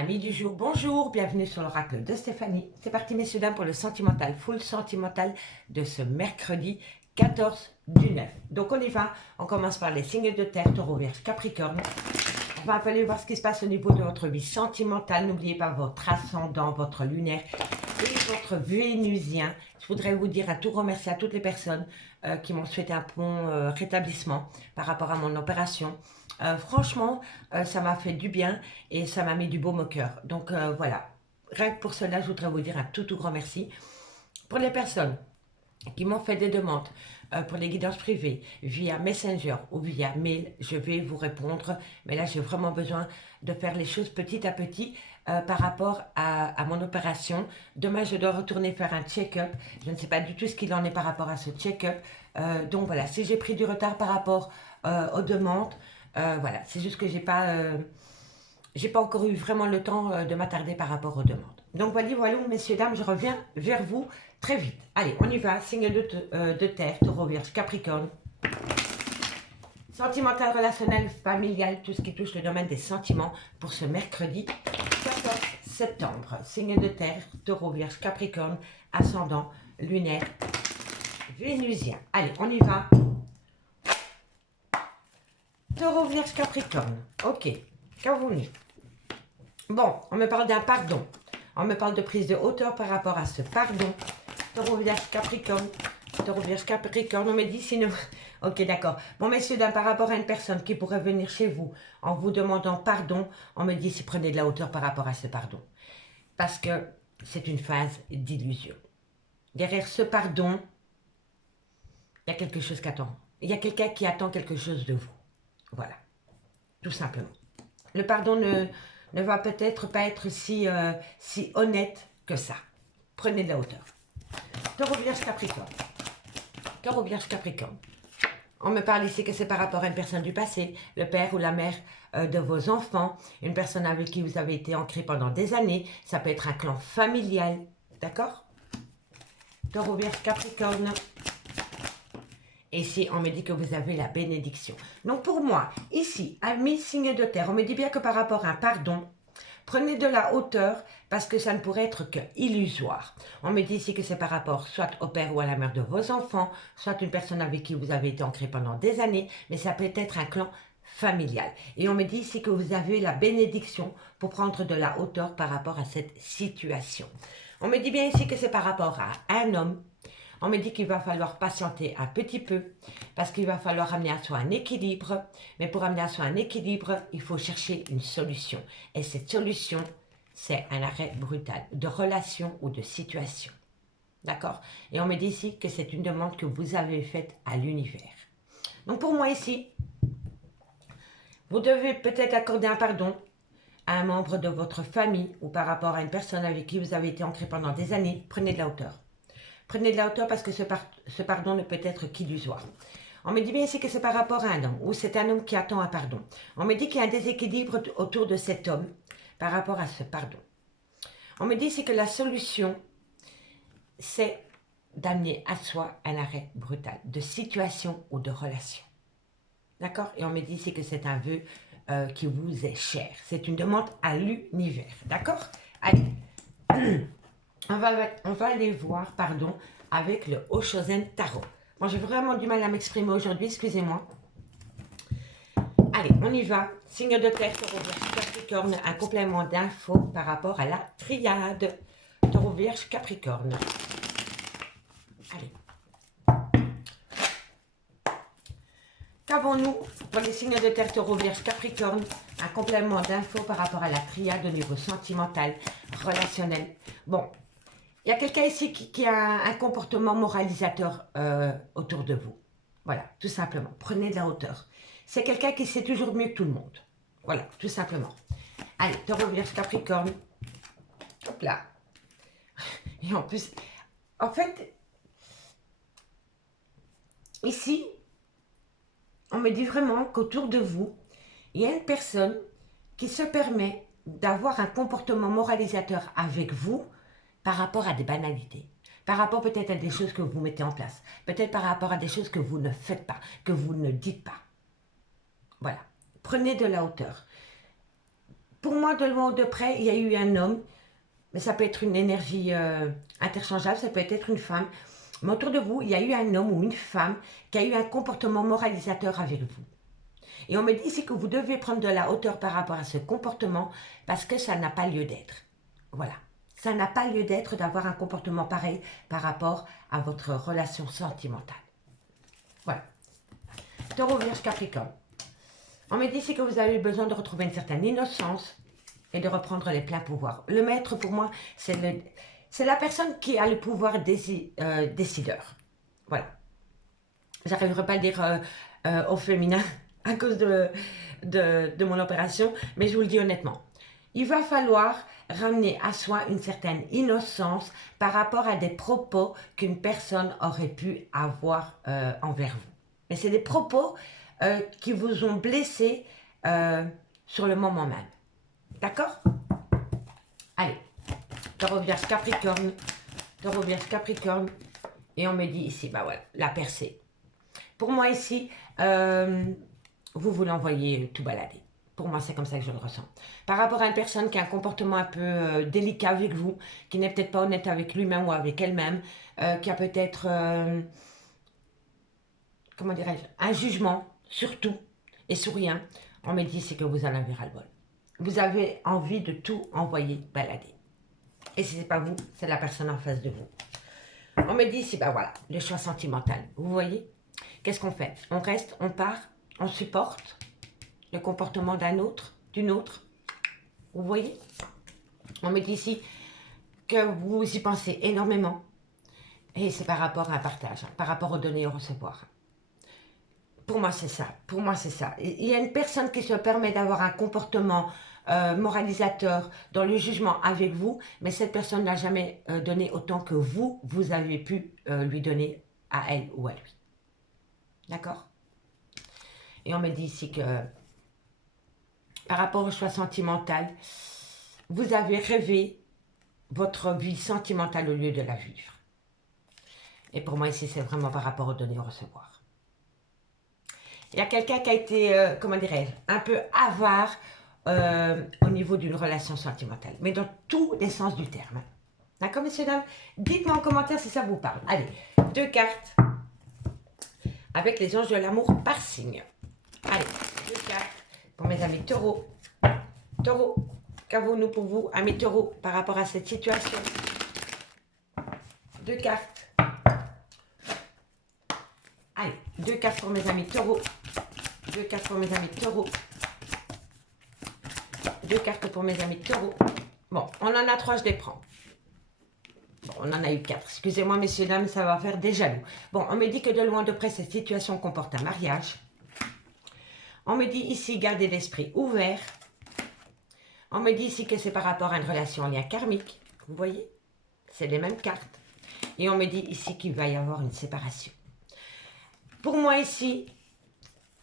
Amis du jour, bonjour, bienvenue sur l'oracle de Stéphanie. C'est parti messieurs dames pour le sentimental, full sentimental de ce mercredi 14 du 9. Donc on y va, on commence par les signes de terre, taureau, vierge, capricorne. On va aller voir ce qui se passe au niveau de votre vie sentimentale. N'oubliez pas votre ascendant, votre lunaire et votre vénusien. Je voudrais vous dire un tout remercier à toutes les personnes qui m'ont souhaité un bon rétablissement par rapport à mon opération. Franchement, ça m'a fait du bien et ça m'a mis du baume au cœur. Donc voilà, rien que pour cela, je voudrais vous dire un tout grand merci. Pour les personnes qui m'ont fait des demandes pour les guidances privées via Messenger ou via mail, je vais vous répondre. Mais là, j'ai vraiment besoin de faire les choses petit à petit par rapport à mon opération. Demain, je dois retourner faire un check-up. Je ne sais pas du tout ce qu'il en est par rapport à ce check-up. Donc voilà, si j'ai pris du retard par rapport aux demandes, voilà, c'est juste que j'ai pas encore eu vraiment le temps de m'attarder par rapport aux demandes. Donc voilà, messieurs, dames, je reviens vers vous très vite. Allez, on y va. Signe de terre, taureau, vierge, capricorne. Sentimental, relationnel, familial, tout ce qui touche le domaine des sentiments pour ce mercredi 14 septembre. Signe de terre, taureau, vierge, capricorne, ascendant, lunaire, vénusien. Allez, on y va. Taureau, vierge, capricorne. Ok, qu'avons-nous? Bon, on me parle d'un pardon. On me parle de prise de hauteur par rapport à ce pardon. Taureau, vierge, capricorne. Taureau, vierge, capricorne. On me dit sinon... Ok, d'accord. Bon, messieurs, dames, par rapport à une personne qui pourrait venir chez vous en vous demandant pardon, on me dit si prenez de la hauteur par rapport à ce pardon. Parce que c'est une phase d'illusion. Derrière ce pardon, il y a quelque chose qui attend. Il y a quelqu'un qui attend quelque chose de vous. Voilà, tout simplement. Le pardon ne va peut-être pas être si honnête que ça. Prenez de la hauteur. Taureau, vierge, capricorne. Taureau, vierge, capricorne. On me parle ici que c'est par rapport à une personne du passé, le père ou la mère de vos enfants, une personne avec qui vous avez été ancré pendant des années. Ça peut être un clan familial, d'accord? Taureau, vierge, capricorne. Et ici, on me dit que vous avez la bénédiction. Donc pour moi, ici, amis signe de terre, on me dit bien que par rapport à un pardon, prenez de la hauteur parce que ça ne pourrait être que illusoire. On me dit ici que c'est par rapport soit au père ou à la mère de vos enfants, soit une personne avec qui vous avez été ancré pendant des années, mais ça peut être un clan familial. Et on me dit ici que vous avez la bénédiction pour prendre de la hauteur par rapport à cette situation. On me dit bien ici que c'est par rapport à un homme. On me dit qu'il va falloir patienter un petit peu parce qu'il va falloir amener à soi un équilibre. Mais pour amener à soi un équilibre, il faut chercher une solution. Et cette solution, c'est un arrêt brutal de relation ou de situation. D'accord? Et on me dit ici que c'est une demande que vous avez faite à l'univers. Donc pour moi ici, vous devez peut-être accorder un pardon à un membre de votre famille ou par rapport à une personne avec qui vous avez été ancré pendant des années. Prenez de la hauteur. Prenez de la hauteur parce que ce pardon ne peut être qu'illusoire. On me dit bien ici que c'est par rapport à un homme, ou c'est un homme qui attend un pardon. On me dit qu'il y a un déséquilibre autour de cet homme par rapport à ce pardon. On me dit ici que la solution, c'est d'amener à soi un arrêt brutal de situation ou de relation. D'accord? Et on me dit ici que c'est un vœu qui vous est cher. C'est une demande à l'univers. D'accord? Allez. On va aller voir, pardon, avec le Oshozen Tarot. Moi, j'ai vraiment du mal à m'exprimer aujourd'hui, excusez-moi. Allez, on y va. Signe de terre, taureau, vierge, capricorne. Un complément d'infos par rapport à la triade. Taureau, vierge, capricorne. Allez. Qu'avons-nous pour les signes de terre, taureau, vierge, capricorne? Un complément d'infos par rapport à la triade au niveau sentimental, relationnel. Bon. Il y a quelqu'un ici qui a un comportement moralisateur autour de vous. Voilà, tout simplement. Prenez de la hauteur. C'est quelqu'un qui sait toujours mieux que tout le monde. Voilà, tout simplement. Allez, taureau, vierge, capricorne. Hop là. Et en plus, en fait, ici, on me dit vraiment qu'autour de vous, il y a une personne qui se permet d'avoir un comportement moralisateur avec vous, par rapport à des banalités, par rapport peut-être à des choses que vous mettez en place, peut-être par rapport à des choses que vous ne faites pas, que vous ne dites pas. Voilà, prenez de la hauteur. Pour moi, de loin ou de près, il y a eu un homme, mais ça peut être une énergie interchangeable, ça peut être une femme. Mais autour de vous, il y a eu un homme ou une femme qui a eu un comportement moralisateur avec vous. Et on me dit ici que vous devez prendre de la hauteur par rapport à ce comportement parce que ça n'a pas lieu d'être. Voilà. Ça n'a pas lieu d'être d'avoir un comportement pareil par rapport à votre relation sentimentale. Voilà. Taureau, Vierge, Capricorne. On me dit ici que vous avez besoin de retrouver une certaine innocence et de reprendre les pleins pouvoirs. Le maître, pour moi, c'est la personne qui a le pouvoir décideur. Voilà. J'arriverai pas à le dire au féminin à cause de mon opération, mais je vous le dis honnêtement. Il va falloir ramener à soi une certaine innocence par rapport à des propos qu'une personne aurait pu avoir envers vous. Mais c'est des propos qui vous ont blessé sur le moment même. D'accord? Allez, Taureau, Vierge, Capricorne. Taureau, Vierge, Capricorne. Et on me dit ici, bah voilà, la percée. Pour moi ici, vous voulez envoyer tout balader. Pour moi, c'est comme ça que je le ressens. Par rapport à une personne qui a un comportement un peu délicat avec vous, qui n'est peut-être pas honnête avec lui-même ou avec elle-même, qui a peut-être, comment dirais-je, un jugement sur tout et sur rien, on me dit c'est que vous en avez ras-le-bol. Vous avez envie de tout envoyer balader. Et si ce n'est pas vous, c'est la personne en face de vous. On me dit ici, ben voilà, le choix sentimental. Vous voyez? Qu'est-ce qu'on fait? On reste, on part, on supporte le comportement d'un autre, d'une autre. Vous voyez? On me dit ici que vous y pensez énormément. Et c'est par rapport à un partage, par rapport au donner et au recevoir. Pour moi, c'est ça. Pour moi, c'est ça. Il y a une personne qui se permet d'avoir un comportement moralisateur dans le jugement avec vous, mais cette personne n'a jamais donné autant que vous avez pu lui donner à elle ou à lui. D'accord? Et on me dit ici que par rapport au choix sentimental, vous avez rêvé votre vie sentimentale au lieu de la vivre. Et pour moi ici, c'est vraiment par rapport au donner et au recevoir. Il y a quelqu'un qui a été, comment dirais-je, un peu avare au niveau d'une relation sentimentale, mais dans tous les sens du terme. D'accord, messieurs, dames? Dites-moi en commentaire si ça vous parle. Allez, 2 cartes avec les anges de l'amour par signe. Allez, 2 cartes pour mes amis taureaux. Taureau, qu'avons-nous pour vous, amis taureaux, par rapport à cette situation? 2 cartes. Allez, 2 cartes pour mes amis taureaux. 2 cartes pour mes amis taureaux. 2 cartes pour mes amis taureaux. Bon, on en a 3, je les prends. Bon, on en a eu 4. Excusez-moi, messieurs, dames, ça va faire des jaloux. Bon, on me dit que de loin de près, cette situation comporte un mariage. On me dit ici, gardez l'esprit ouvert. On me dit ici que c'est par rapport à une relation en lien karmique. Vous voyez? C'est les mêmes cartes. Et on me dit ici qu'il va y avoir une séparation. Pour moi ici,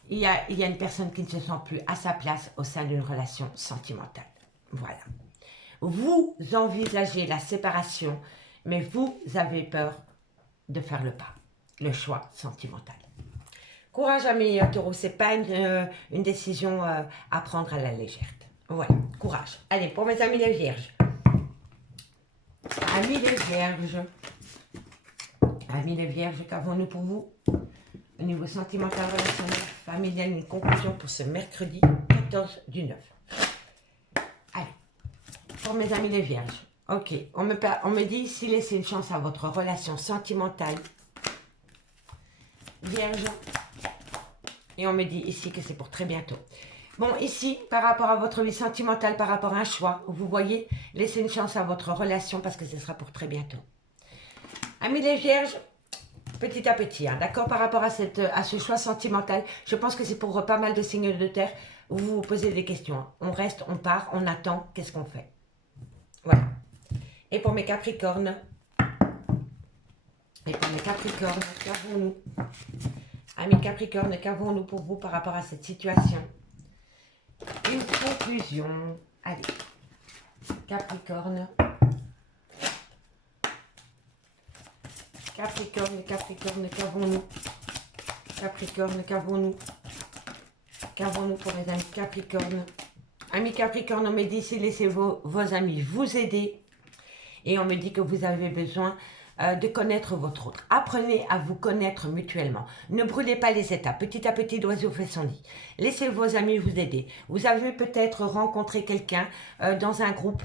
il y a une personne qui ne se sent plus à sa place au sein d'une relation sentimentale. Voilà. Vous envisagez la séparation, mais vous avez peur de faire le pas, le choix sentimental. Courage, amis taureaux, ce n'est pas une décision à prendre à la légère. Voilà, courage. Allez, pour mes amis les vierges. Amis les vierges. Amis les vierges, qu'avons-nous pour vous? Au niveau sentimental, relationnel, familial, une conclusion pour ce mercredi 14 du 9. Allez, pour mes amis les vierges. Ok, on me dit si laissez une chance à votre relation sentimentale. Vierge. Et on me dit ici que c'est pour très bientôt. Bon, ici, par rapport à votre vie sentimentale, par rapport à un choix, vous voyez, laissez une chance à votre relation parce que ce sera pour très bientôt. Amis les vierges, petit à petit, hein, d'accord, par rapport à ce choix sentimental, je pense que c'est pour pas mal de signes de terre, vous vous posez des questions. Hein. On reste, on part, on attend, qu'est-ce qu'on fait? Voilà. Et pour mes capricornes, qu'avons-nous? Amis capricornes, qu'avons-nous pour vous par rapport à cette situation? Une conclusion. Allez, Capricorne. Capricorne, qu'avons-nous? Capricorne, qu'avons-nous? Qu'avons-nous pour les amis Capricorne? Amis Capricorne, on me dit ici, laissez vos amis vous aider. Et on me dit que vous avez besoin de connaître votre autre. Apprenez à vous connaître mutuellement. Ne brûlez pas les étapes. Petit à petit, l'oiseau fait son nid. Laissez vos amis vous aider. Vous avez peut-être rencontré quelqu'un dans un groupe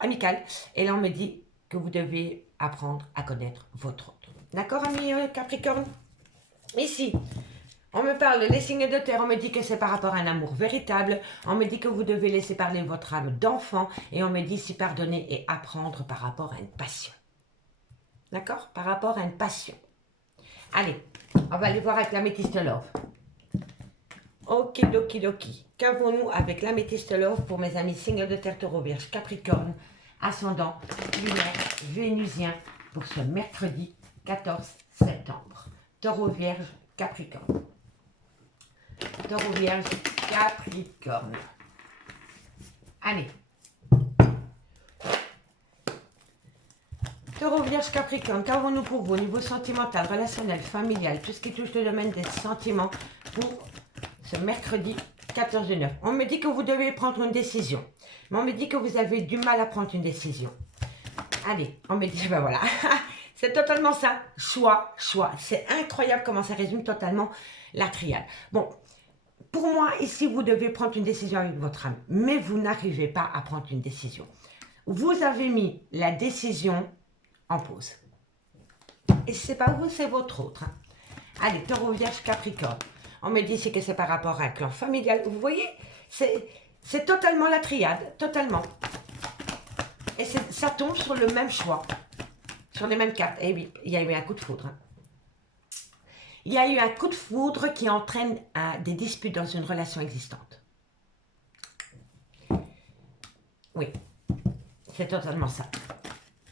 amical. Et là, on me dit que vous devez apprendre à connaître votre autre. D'accord, amis Capricorne? Ici, on me parle, les signes de terre, on me dit que c'est par rapport à un amour véritable. On me dit que vous devez laisser parler votre âme d'enfant. Et on me dit si pardonner et apprendre par rapport à une passion. D'accord? Par rapport à une passion. Allez, on va aller voir avec l'améthyste love. Okidokidoki. Qu'avons-nous avec l'améthyste love pour mes amis signes de terre, taureau, vierge, capricorne, ascendant, lunaire, vénusien pour ce mercredi 14 septembre. Taureau, vierge, capricorne. Taureau, vierge, capricorne. Allez. Taureau, vierge, capricorne, qu'avons-nous pour vous au niveau sentimental, relationnel, familial, tout ce qui touche le domaine des sentiments pour ce mercredi 14/9. On me dit que vous devez prendre une décision. Mais on me dit que vous avez du mal à prendre une décision. Allez, on me dit, ben voilà. C'est totalement ça. Choix, choix. C'est incroyable comment ça résume totalement la triade. Bon, pour moi, ici, vous devez prendre une décision avec votre âme. Mais vous n'arrivez pas à prendre une décision. Vous avez mis la décision en pause. Et c'est pas vous, c'est votre autre. Hein. Allez, taureau, vierge, capricorne. On me dit ici que c'est par rapport à un clan familial. Vous voyez, c'est totalement la triade, totalement. Et ça tombe sur le même choix, sur les mêmes cartes. Et oui, il y a eu un coup de foudre. Hein. Il y a eu un coup de foudre qui entraîne des disputes dans une relation existante. Oui, c'est totalement ça.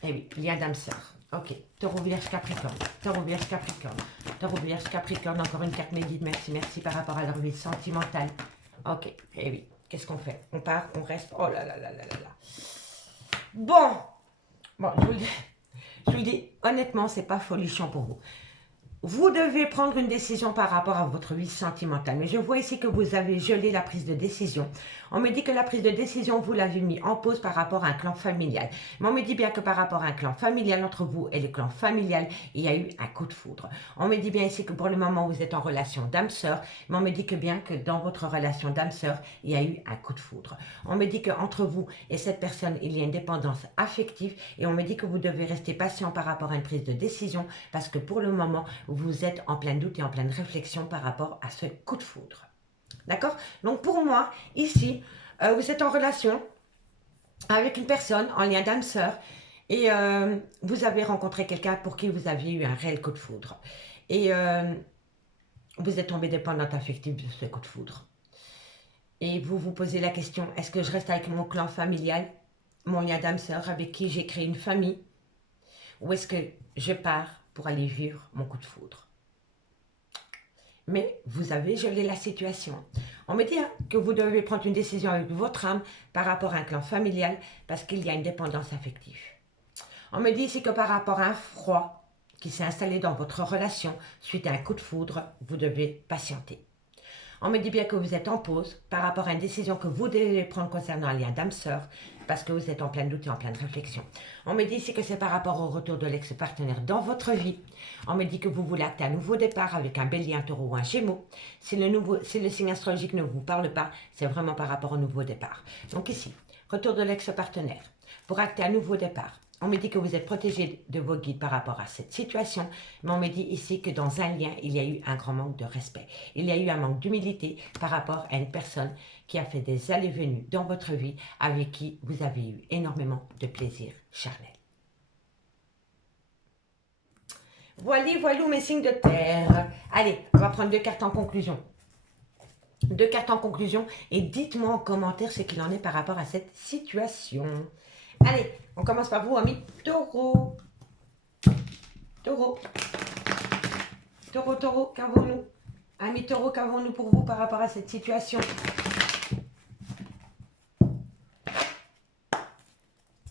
Et oui, lien d'âme-sœur. Ok, taureau, vierge, capricorne. Taureau, vierge, capricorne. Taureau, vierge, capricorne. Encore une carte médite. Merci, merci par rapport à leur vie sentimentale. Ok, et oui, qu'est-ce qu'on fait? On part, on reste. Oh là là là là là là. Bon, je vous le dis, honnêtement, c'est pas folichon pour vous. Vous devez prendre une décision par rapport à votre vie sentimentale. Mais je vois ici que vous avez gelé la prise de décision. On me dit que la prise de décision, vous l'avez mis en pause par rapport à un clan familial. Mais on me dit bien que par rapport à un clan familial, entre vous et le clan familial, il y a eu un coup de foudre. On me dit bien ici que pour le moment, vous êtes en relation d'âme-sœur. Mais on me dit que bien que dans votre relation d'âme-sœur, il y a eu un coup de foudre. On me dit qu'entre vous et cette personne, il y a une dépendance affective. Et on me dit que vous devez rester patient par rapport à une prise de décision. Parce que pour le moment, vous êtes en plein doute et en pleine réflexion par rapport à ce coup de foudre. D'accord? Donc pour moi, ici, vous êtes en relation avec une personne en lien d'âme-sœur et vous avez rencontré quelqu'un pour qui vous aviez eu un réel coup de foudre. Et vous êtes tombé dépendante affective de ce coup de foudre. Et vous vous posez la question, est-ce que je reste avec mon clan familial, mon lien d'âme-sœur avec qui j'ai créé une famille, ou est-ce que je pars pour aller vivre mon coup de foudre? Mais vous avez gelé la situation. On me dit hein, que vous devez prendre une décision avec votre âme par rapport à un clan familial parce qu'il y a une dépendance affective. On me dit ici que par rapport à un froid qui s'est installé dans votre relation suite à un coup de foudre, vous devez patienter. On me dit bien que vous êtes en pause par rapport à une décision que vous devez prendre concernant un lien d'âme-sœur parce que vous êtes en plein doute et en pleine réflexion. On me dit ici que c'est par rapport au retour de l'ex-partenaire dans votre vie. On me dit que vous voulez acter un nouveau départ avec un bélier, un taureau ou un gémeaux. Si le signe astrologique ne vous parle pas, c'est vraiment par rapport au nouveau départ. Donc ici, retour de l'ex-partenaire pour acter un nouveau départ. On me dit que vous êtes protégé de vos guides par rapport à cette situation, mais on me dit ici que dans un lien, il y a eu un grand manque de respect. Il y a eu un manque d'humilité par rapport à une personne qui a fait des allées-venues dans votre vie, avec qui vous avez eu énormément de plaisir charnel. Voilà mes signes de terre. Allez, on va prendre deux cartes en conclusion. Deux cartes en conclusion et dites-moi en commentaire ce qu'il en est par rapport à cette situation. Allez, on commence par vous, amis taureau. Taureau. Taureau, taureau, qu'avons-nous? Amis taureau, qu'avons-nous pour vous par rapport à cette situation?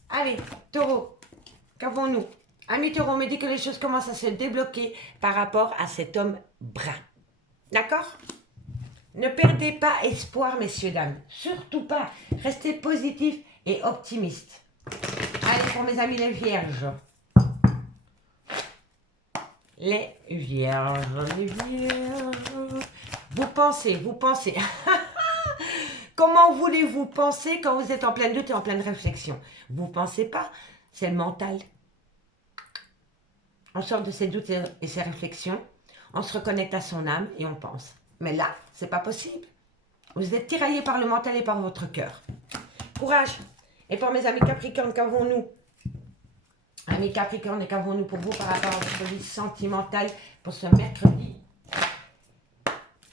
Allez, taureau, qu'avons-nous? Amis taureau, on me dit que les choses commencent à se débloquer par rapport à cet homme brun. D'accord? Ne perdez pas espoir, messieurs, dames. Surtout pas. Restez positifs et optimistes. Allez, pour mes amis les vierges. Les vierges, les vierges. Vous pensez. Comment voulez-vous penser quand vous êtes en pleine doute et en pleine réflexion? Vous pensez pas, c'est le mental. On sort de ses doutes et ses réflexions, on se reconnecte à son âme et on pense. Mais là, c'est pas possible. Vous êtes tiraillé par le mental et par votre cœur. Courage. Et pour mes amis Capricorne, qu'avons-nous? Amis Capricorne, et qu'avons-nous pour vous par rapport à votre vie sentimentale pour ce mercredi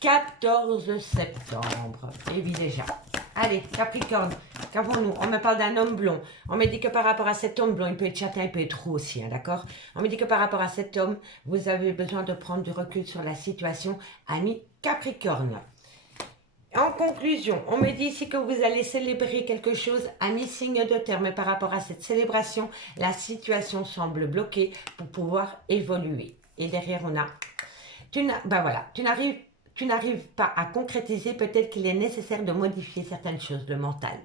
14 septembre? Et oui, déjà. Allez, Capricorne, qu'avons-nous? On me parle d'un homme blond. On me dit que par rapport à cet homme blond, il peut être châtain, il peut être roux aussi, hein, d'accord? On me dit que par rapport à cet homme, vous avez besoin de prendre du recul sur la situation, ami Capricorne. En conclusion, on me dit ici que vous allez célébrer quelque chose, ami signe de terre, mais par rapport à cette célébration, la situation semble bloquée pour pouvoir évoluer. Et derrière, on a... Ben voilà, tu n'arrives pas à concrétiser, peut-être qu'il est nécessaire de modifier certaines choses, le mental.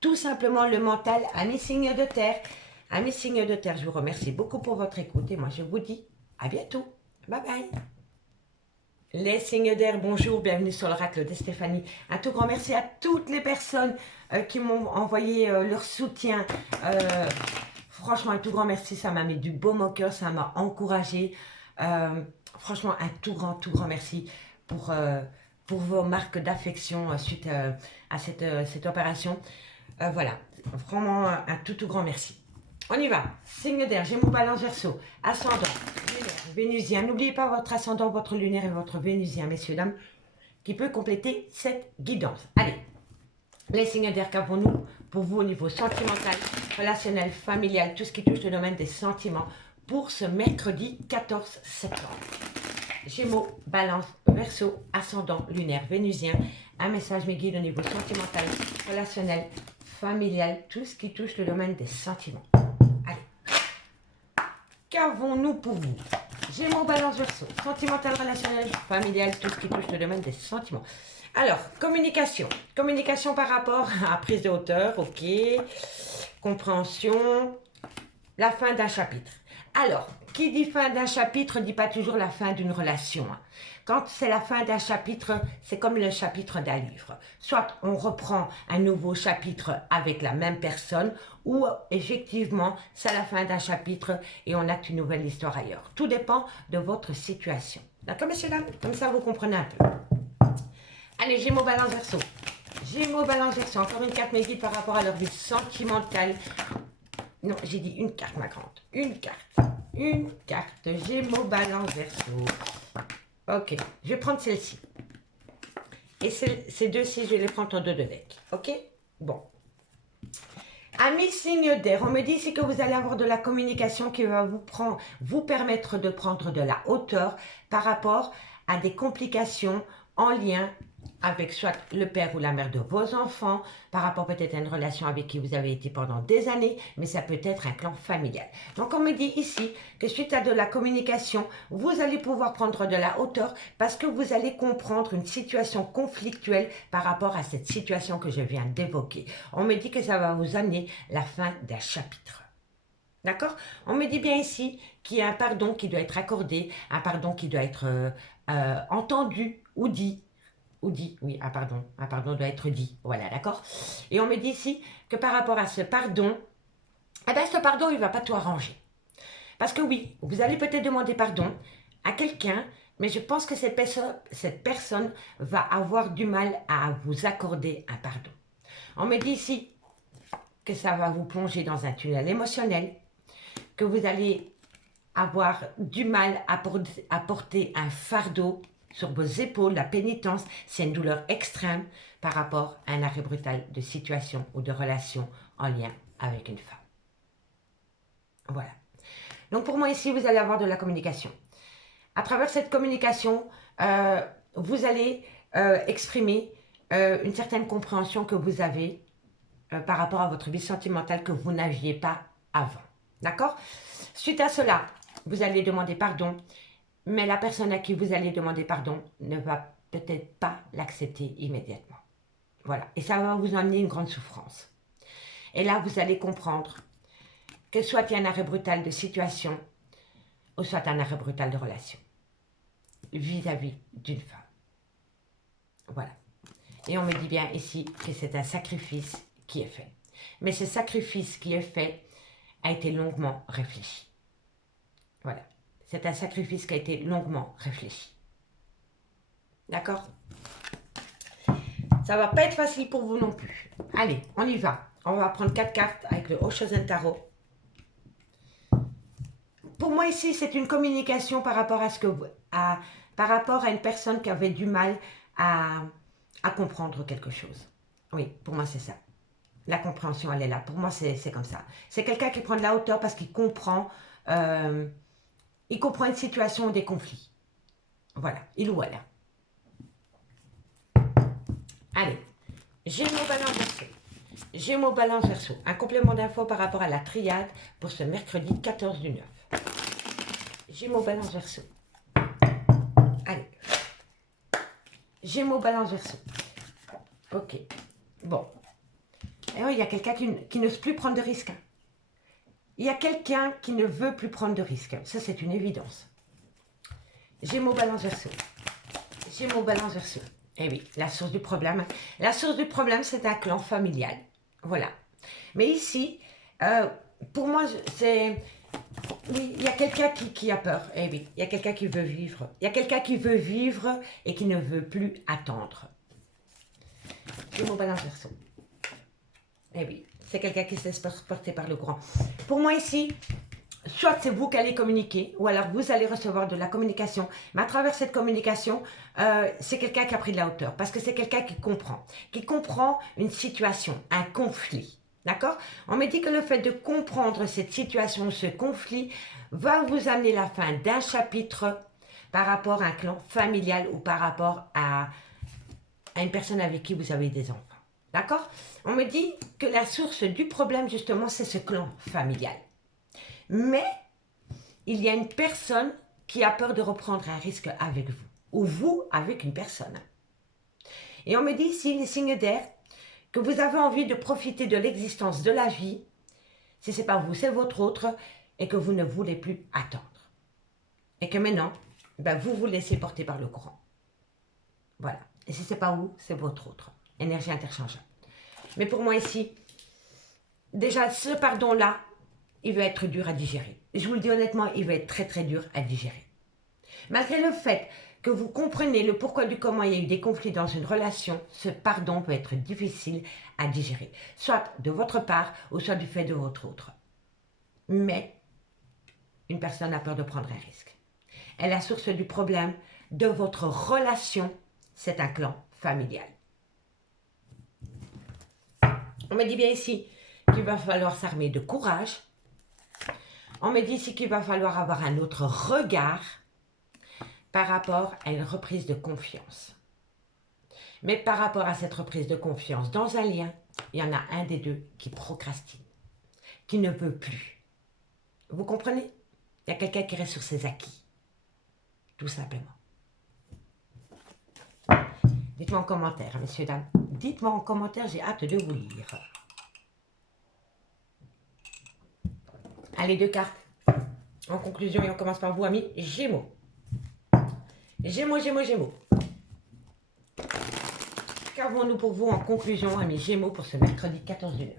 Tout simplement le mental, amis signes de terre. Amis signes de terre, je vous remercie beaucoup pour votre écoute et moi je vous dis à bientôt. Bye bye. Les signes d'air, bonjour, bienvenue sur l'oracle de Stéphanie. Un tout grand merci à toutes les personnes qui m'ont envoyé leur soutien. Franchement, un tout grand merci, ça m'a mis du baume au cœur, ça m'a encouragé. Franchement, un tout grand merci pour vos marques d'affection suite à cette opération. Voilà, vraiment un tout grand merci. On y va. Signe d'air, Gémeaux, Balance, Verseau, ascendant, lunaire, vénusien. N'oubliez pas votre ascendant, votre lunaire et votre vénusien, messieurs, dames, qui peut compléter cette guidance. Allez, les signes d'air, qu'avons-nous pour vous au niveau sentimental, relationnel, familial, tout ce qui touche le domaine des sentiments pour ce mercredi 14 septembre. Gémeaux, Balance, Verseau, ascendant, lunaire, vénusien. Un message me guide au niveau sentimental, relationnel, familial, tout ce qui touche le domaine des sentiments. Allez. Qu'avons-nous pour vous? Gémeaux, Balance, Verseau, sentimental, relationnel, familial, tout ce qui touche le domaine des sentiments. Alors, communication. Communication par rapport à prise de hauteur, ok. Compréhension. La fin d'un chapitre. Alors, qui dit fin d'un chapitre ne dit pas toujours la fin d'une relation. Quand c'est la fin d'un chapitre, c'est comme le chapitre d'un livre. Soit on reprend un nouveau chapitre avec la même personne, ou effectivement, c'est la fin d'un chapitre et on acte une nouvelle histoire ailleurs. Tout dépend de votre situation. D'accord, messieurs, dames? Comme ça, vous comprenez un peu. Allez, Gémeaux, Balance, Verseau. Gémeaux, Balance, Verseau. Encore une carte me guide par rapport à leur vie sentimentale. Non, j'ai dit une carte, ma grande. Une carte. Une carte. Gémeaux, Balance, Verseau. Ok, je vais prendre celle-ci. Et ces deux-ci, je vais les prendre en deux de deck. Ok? Bon. Amis signe d'air, on me dit ici que vous allez avoir de la communication qui va vous permettre de prendre de la hauteur par rapport à des complications en lien avec soit le père ou la mère de vos enfants, par rapport peut-être à une relation avec qui vous avez été pendant des années, mais ça peut être un clan familial. Donc on me dit ici que suite à de la communication, vous allez pouvoir prendre de la hauteur parce que vous allez comprendre une situation conflictuelle par rapport à cette situation que je viens d'évoquer. On me dit que ça va vous amener la fin d'un chapitre. D'accord? On me dit bien ici qu'il y a un pardon qui doit être accordé, un pardon qui doit être entendu ou dit. Ou dit, oui, un pardon doit être dit, voilà, d'accord? Et on me dit ici que par rapport à ce pardon, eh bien, ce pardon, il ne va pas tout arranger. Parce que oui, vous allez peut-être demander pardon à quelqu'un, mais je pense que cette personne va avoir du mal à vous accorder un pardon. On me dit ici que ça va vous plonger dans un tunnel émotionnel, que vous allez avoir du mal à porter un fardeau sur vos épaules, la pénitence, c'est une douleur extrême par rapport à un arrêt brutal de situation ou de relation en lien avec une femme. Voilà. Donc pour moi ici, vous allez avoir de la communication. À travers cette communication, vous allez exprimer une certaine compréhension que vous avez par rapport à votre vie sentimentale que vous n'aviez pas avant. D'accord? Suite à cela, vous allez demander pardon. Mais la personne à qui vous allez demander pardon ne va peut-être pas l'accepter immédiatement. Voilà, et ça va vous amener une grande souffrance. Et là, vous allez comprendre que soit il y a un arrêt brutal de situation, ou soit un arrêt brutal de relation, vis-à-vis d'une femme. Voilà. Et on me dit bien ici que c'est un sacrifice qui est fait. Mais ce sacrifice qui est fait a été longuement réfléchi. Voilà. C'est un sacrifice qui a été longuement réfléchi. D'accord? Ça va pas être facile pour vous non plus. Allez, on y va. On va prendre 4 cartes avec le Oshozen Tarot. Pour moi ici, c'est une communication par rapport à ce que par rapport à une personne qui avait du mal à comprendre quelque chose. Oui, pour moi c'est ça. La compréhension, elle est là. Pour moi, c'est comme ça. C'est quelqu'un qui prend de la hauteur parce qu'il comprend une situation ou des conflits. Voilà, il ou elle. Allez, Gémeaux, Balance, Verseau. Gémeaux, Balance, Verseau. Un complément d'infos par rapport à la triade pour ce mercredi 14 du 9. Gémeaux, Balance, Verseau. Allez. Gémeaux, Balance, Verseau. Ok. Bon. Et oui, il y a quelqu'un qui n'ose plus prendre de risques. Hein. Il y a quelqu'un qui ne veut plus prendre de risques. Ça, c'est une évidence. Gémeaux, Balance, Verseau. Gémeaux, Balance, Verseau. Eh oui, la source du problème. La source du problème, c'est un clan familial. Voilà. Mais ici, pour moi, c'est... Oui, il y a quelqu'un qui a peur. Eh oui, il y a quelqu'un qui veut vivre. Il y a quelqu'un qui veut vivre et qui ne veut plus attendre. Gémeaux, Balance, Verseau. Eh oui, c'est quelqu'un qui se laisse porter par le courant. Pour moi ici, soit c'est vous qui allez communiquer, ou alors vous allez recevoir de la communication. Mais à travers cette communication, c'est quelqu'un qui a pris de la hauteur. Parce que c'est quelqu'un qui comprend une situation, un conflit. D'accord? On me dit que le fait de comprendre cette situation, ce conflit, va vous amener la fin d'un chapitre par rapport à un clan familial ou par rapport à une personne avec qui vous avez des enfants. D'accord? On me dit que la source du problème, justement, c'est ce clan familial. Mais, il y a une personne qui a peur de reprendre un risque avec vous. Ou vous avec une personne. Et on me dit ici, les signes d'air, que vous avez envie de profiter de l'existence de la vie. Si ce n'est pas vous, c'est votre autre. Et que vous ne voulez plus attendre. Et que maintenant, ben, vous vous laissez porter par le courant. Voilà. Et si ce n'est pas vous, c'est votre autre. Énergie interchangeable. Mais pour moi ici, déjà ce pardon-là, il va être dur à digérer. Je vous le dis honnêtement, il va être très très dur à digérer. Malgré le fait que vous comprenez le pourquoi du comment il y a eu des conflits dans une relation, ce pardon peut être difficile à digérer. Soit de votre part, ou soit du fait de votre autre. Mais, une personne a peur de prendre un risque. Et la source du problème de votre relation, c'est un clan familial. On me dit bien ici qu'il va falloir s'armer de courage. On me dit ici qu'il va falloir avoir un autre regard par rapport à une reprise de confiance. Mais par rapport à cette reprise de confiance dans un lien, il y en a un des deux qui procrastine, qui ne veut plus. Vous comprenez? Il y a quelqu'un qui reste sur ses acquis, tout simplement. Dites-moi en commentaire, messieurs, dames. Dites-moi en commentaire, j'ai hâte de vous lire. Allez, 2 cartes. En conclusion, et on commence par vous, amis Gémeaux. Gémeaux, Gémeaux, Gémeaux. Qu'avons-nous pour vous en conclusion, amis Gémeaux, pour ce mercredi 14 du 9?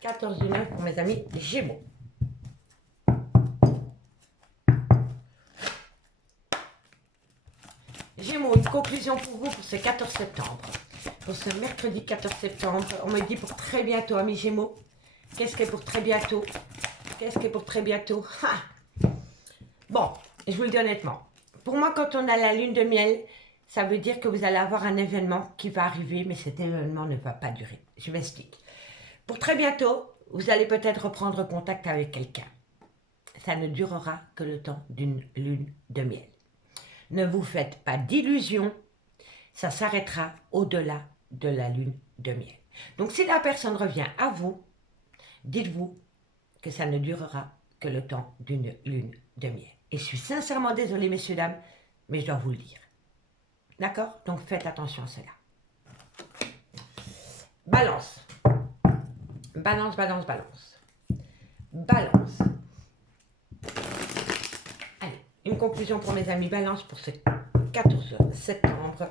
14 du 9 pour mes amis Gémeaux. Gémeaux, une conclusion pour vous pour ce 14 septembre. Pour ce mercredi 14 septembre, on me dit pour très bientôt, amis Gémeaux. Qu'est-ce que pour très bientôt? Qu'est-ce que pour très bientôt? Bon, je vous le dis honnêtement. Pour moi, quand on a la lune de miel, ça veut dire que vous allez avoir un événement qui va arriver, mais cet événement ne va pas durer. Je m'explique. Pour très bientôt, vous allez peut-être reprendre contact avec quelqu'un. Ça ne durera que le temps d'une lune de miel. Ne vous faites pas d'illusions, ça s'arrêtera au-delà de la lune de miel. Donc si la personne revient à vous, dites-vous que ça ne durera que le temps d'une lune de miel. Et je suis sincèrement désolée, messieurs, dames, mais je dois vous le dire. D'accord? Donc faites attention à cela. Balance. Balance, balance, balance. Balance. Allez, une conclusion pour mes amis balance pour ce 14 septembre.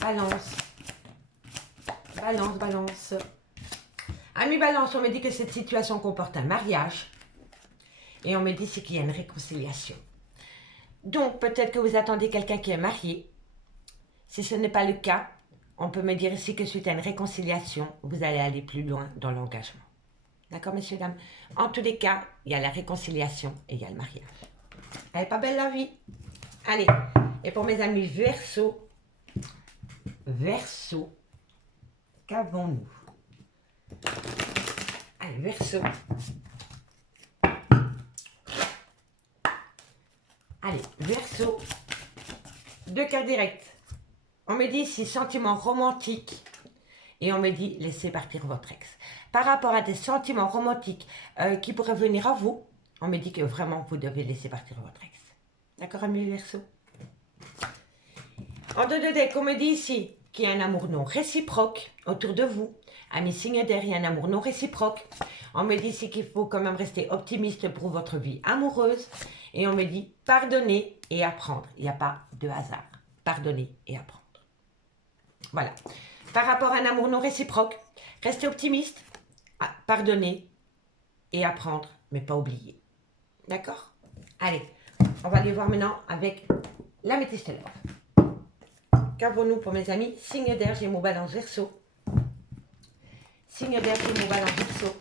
Balance. Balance, balance. Amis balance, on me dit que cette situation comporte un mariage. Et on me dit qu'il y a une réconciliation. Donc, peut-être que vous attendez quelqu'un qui est marié. Si ce n'est pas le cas, on peut me dire ici que suite à une réconciliation, vous allez aller plus loin dans l'engagement. D'accord, messieurs, dames? En tous les cas, il y a la réconciliation et il y a le mariage. Elle n'est pas belle la vie? Allez, et pour mes amis Verseau, Verseau, qu'avons-nous? Allez, Verseau. Allez, Verseau. 2 cartes directes. On me dit ici sentiments romantiques et on me dit laissez partir votre ex. Par rapport à des sentiments romantiques qui pourraient venir à vous, on me dit que vraiment vous devez laisser partir votre ex. D'accord, amis Verseau? En 2 de deck, on me dit ici qu'il y a un amour non réciproque autour de vous. Amis signe d'air, il y a un amour non réciproque. On me dit ici qu'il faut quand même rester optimiste pour votre vie amoureuse. Et on me dit pardonner et apprendre. Il n'y a pas de hasard. Pardonner et apprendre. Voilà. Par rapport à un amour non réciproque, restez optimiste, pardonner et apprendre, mais pas oublier. D'accord? Allez, on va aller voir maintenant avec l'améthyste love. Qu'avons-nous pour mes amis? Signe d'air, Gémeaux, Balance, Verseau. Signe d'air, Gémeaux, Balance, Verseau.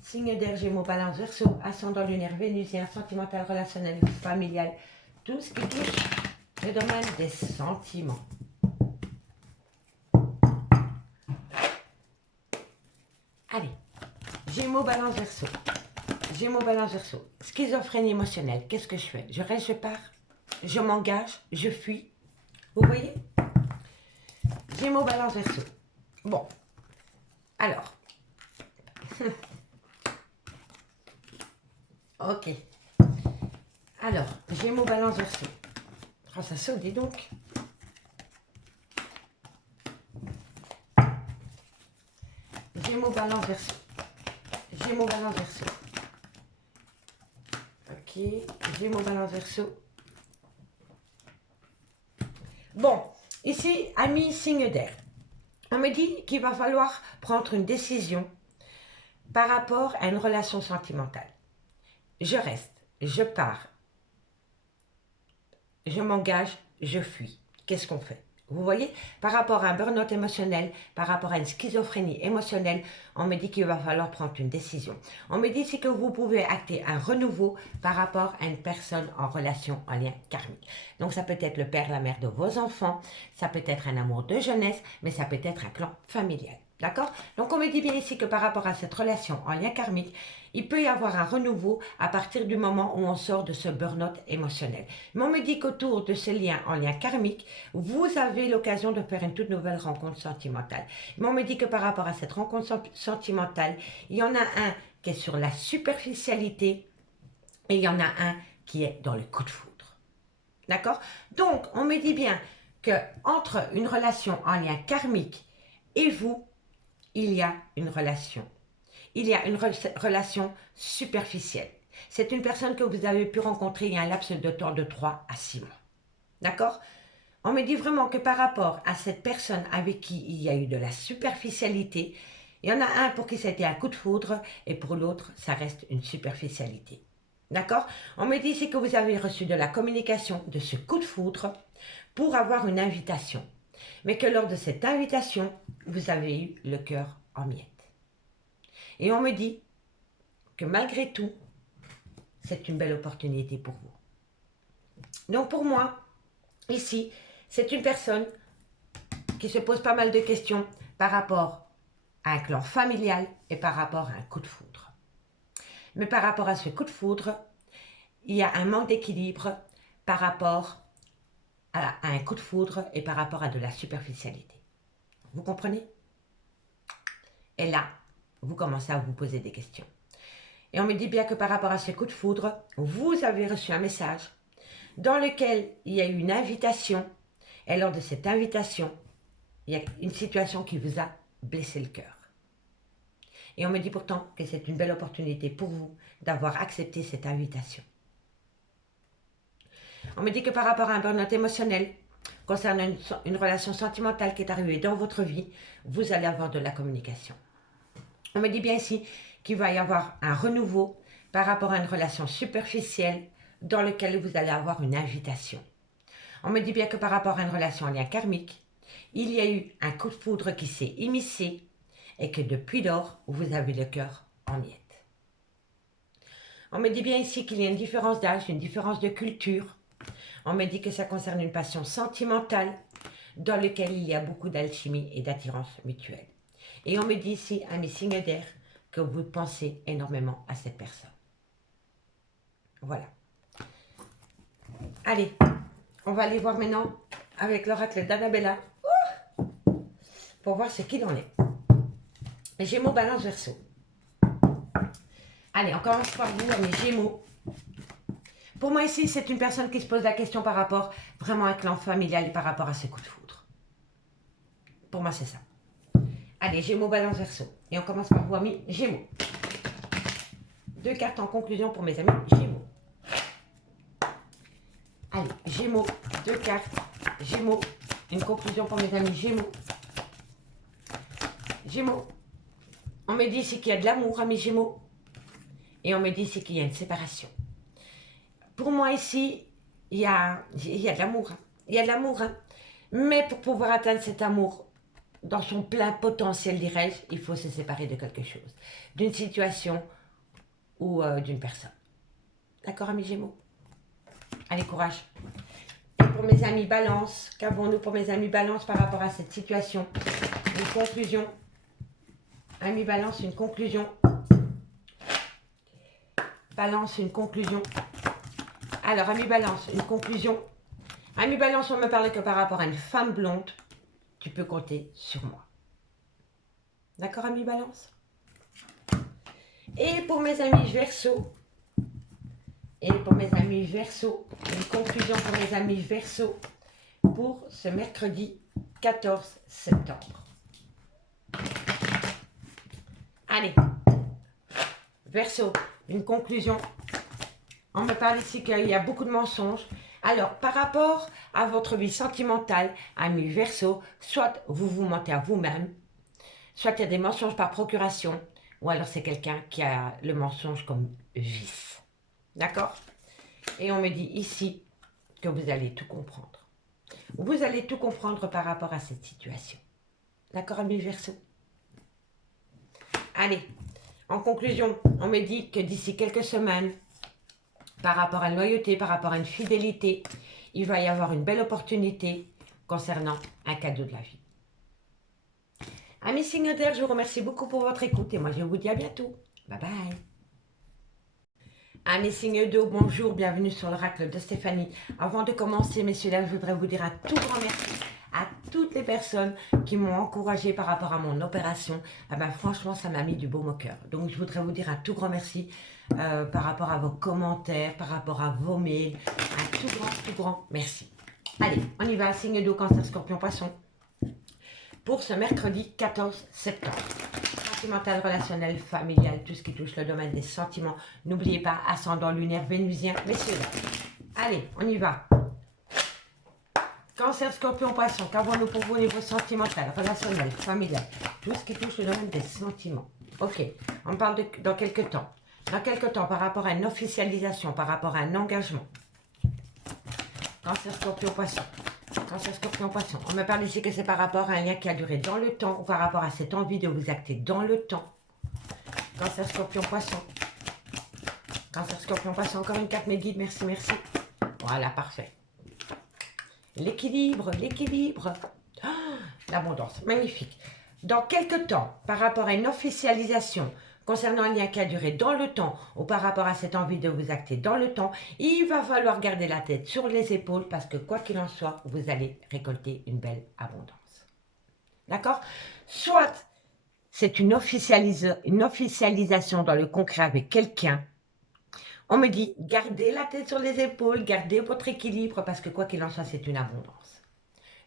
Signe d'air, Gémeaux, Balance, Verseau. Ascendant lunaire, vénusien, sentimental, relationnel, familial. Tout ce qui touche le domaine des sentiments. Allez, Gémeaux, Balance, Verseau. Gémeaux, Balance, Verseau. Schizophrénie émotionnelle. Qu'est-ce que je fais? Je reste, je pars. Je m'engage, je fuis. Vous voyez? Gémeaux, Balance, Verseau. Bon. Alors. Ok. Alors, Gémeaux, Balance, Verseau. Oh, ça saute, dis donc. Gémeaux, Balance, Verseau. Gémeaux, Balance, Verseau. Ok. Gémeaux, Balance, Verseau. Bon, ici, amis signe d'air. On me dit qu'il va falloir prendre une décision par rapport à une relation sentimentale. Je reste, je pars, je m'engage, je fuis. Qu'est-ce qu'on fait? Vous voyez, par rapport à un burn-out émotionnel, par rapport à une schizophrénie émotionnelle, on me dit qu'il va falloir prendre une décision. On me dit ici que vous pouvez acter un renouveau par rapport à une personne en relation, en lien karmique. Donc ça peut être le père, la mère de vos enfants, ça peut être un amour de jeunesse, mais ça peut être un clan familial. D'accord? Donc on me dit bien ici que par rapport à cette relation en lien karmique, il peut y avoir un renouveau à partir du moment où on sort de ce burn-out émotionnel. Mais on me dit qu'autour de ce lien en lien karmique, vous avez l'occasion de faire une toute nouvelle rencontre sentimentale. Mais on me dit que par rapport à cette rencontre sentimentale, il y en a un qui est sur la superficialité et il y en a un qui est dans le coup de foudre. D'accord? Donc on me dit bien qu'entre une relation en lien karmique et vous, il y a une relation. Il y a une relation superficielle. C'est une personne que vous avez pu rencontrer il y a un laps de temps de 3 à 6 mois. D'accord? On me dit vraiment que par rapport à cette personne avec qui il y a eu de la superficialité, il y en a un pour qui c'était un coup de foudre et pour l'autre, ça reste une superficialité. D'accord? On me dit ici que vous avez reçu de la communication de ce coup de foudre pour avoir une invitation. Mais que lors de cette invitation, vous avez eu le cœur en miettes. Et on me dit que malgré tout, c'est une belle opportunité pour vous. Donc pour moi, ici, c'est une personne qui se pose pas mal de questions par rapport à un clan familial et par rapport à un coup de foudre. Mais par rapport à ce coup de foudre, il y a un manque d'équilibre par rapport à un coup de foudre et par rapport à de la superficialité. Vous comprenez? Et là, vous commencez à vous poser des questions. Et on me dit bien que par rapport à ce coup de foudre, vous avez reçu un message dans lequel il y a eu une invitation. Et lors de cette invitation, il y a une situation qui vous a blessé le cœur. Et on me dit pourtant que c'est une belle opportunité pour vous d'avoir accepté cette invitation. On me dit que par rapport à un burn-out émotionnel, concernant une relation sentimentale qui est arrivée dans votre vie, vous allez avoir de la communication. On me dit bien ici qu'il va y avoir un renouveau par rapport à une relation superficielle dans laquelle vous allez avoir une invitation. On me dit bien que par rapport à une relation en lien karmique, il y a eu un coup de foudre qui s'est immiscé et que depuis lors, vous avez le cœur en miettes. On me dit bien ici qu'il y a une différence d'âge, une différence de culture. On me dit que ça concerne une passion sentimentale dans laquelle il y a beaucoup d'alchimie et d'attirance mutuelle. Et on me dit ici, à mes signes d'air, que vous pensez énormément à cette personne. Voilà. Allez, on va aller voir maintenant avec l'oracle d'Annabella pour voir ce qu'il en est. Gémeaux, Balance, Verseau. Allez, on commence par vous, mes Gémeaux. Pour moi ici, c'est une personne qui se pose la question par rapport vraiment à un clan familial et par rapport à ses coups de foudre. Pour moi, c'est ça. Allez, Gémeaux, Balance, Verseau. Et on commence par vous, amis Gémeaux. 2 cartes en conclusion pour mes amis Gémeaux. Allez, Gémeaux, 2 cartes. Gémeaux, une conclusion pour mes amis Gémeaux. Gémeaux. On me dit ici qu'il y a de l'amour, amis Gémeaux. Et on me dit ici qu'il y a une séparation. Pour moi ici, il y a de l'amour. Il y a de l'amour. Hein. Mais pour pouvoir atteindre cet amour dans son plein potentiel, dirais-je, il faut se séparer de quelque chose. D'une situation ou d'une personne. D'accord, amis Gémeaux? Allez, courage. Et pour mes amis Balance, qu'avons-nous pour mes amis Balance par rapport à cette situation? Une conclusion. Amis Balance, une conclusion. Balance, une conclusion. Alors, Amis Balance, une conclusion. Amis Balance, on me parlait que par rapport à une femme blonde, tu peux compter sur moi. D'accord, Amis Balance? Et pour mes amis Verseau, une conclusion pour mes amis Verseau pour ce mercredi 14 septembre. Allez, Verseau, une conclusion. On me parle ici qu'il y a beaucoup de mensonges. Alors, par rapport à votre vie sentimentale, amis Verseau, soit vous vous mentez à vous-même, soit il y a des mensonges par procuration, ou alors c'est quelqu'un qui a le mensonge comme vice. D'accord? Et on me dit ici que vous allez tout comprendre. Vous allez tout comprendre par rapport à cette situation. D'accord, amis Verseau? Allez, en conclusion, on me dit que d'ici quelques semaines, par rapport à une loyauté, par rapport à une fidélité, il va y avoir une belle opportunité concernant un cadeau de la vie. Amis signes d'air, je vous remercie beaucoup pour votre écoute et moi je vous dis à bientôt. Bye bye. Amis signes d'eau, bonjour, bienvenue sur l'oracle de Stéphanie. Avant de commencer, messieurs, dames, je voudrais vous dire un tout grand merci à toutes les personnes qui m'ont encouragé par rapport à mon opération. Ah ben, franchement, ça m'a mis du baume au cœur. Donc, je voudrais vous dire un tout grand merci par rapport à vos commentaires, par rapport à vos mails. Un tout grand merci. Allez, on y va, signe d'eau, Cancer, Scorpion, Poisson. Pour ce mercredi 14 septembre. Sentimental, relationnel, familial, tout ce qui touche le domaine des sentiments. N'oubliez pas, ascendant lunaire vénusien, messieurs. Allez, on y va. Cancer, Scorpion, Poisson, qu'avons-nous pour vous au niveau sentimental, relationnel, familial, tout ce qui touche le domaine des sentiments. Ok, on parle dans quelques temps. Dans quelques temps, par rapport à une officialisation, par rapport à un engagement. Cancer, Scorpion, Poisson. Cancer, Scorpion, Poisson. On me parle ici que c'est par rapport à un lien qui a duré dans le temps ou par rapport à cette envie de vous acter dans le temps. Cancer, Scorpion, Poisson. Cancer, Scorpion, Poisson. Encore une carte, mes guides. Merci, merci. Voilà, parfait. L'équilibre, l'équilibre. Oh, l'abondance, magnifique. Dans quelques temps, par rapport à une officialisation concernant un lien qui a duré dans le temps ou par rapport à cette envie de vous acter dans le temps, il va falloir garder la tête sur les épaules parce que quoi qu'il en soit, vous allez récolter une belle abondance. D'accord? Soit c'est une officialisation dans le concret avec quelqu'un. On me dit, gardez la tête sur les épaules, gardez votre équilibre, parce que quoi qu'il en soit, c'est une abondance.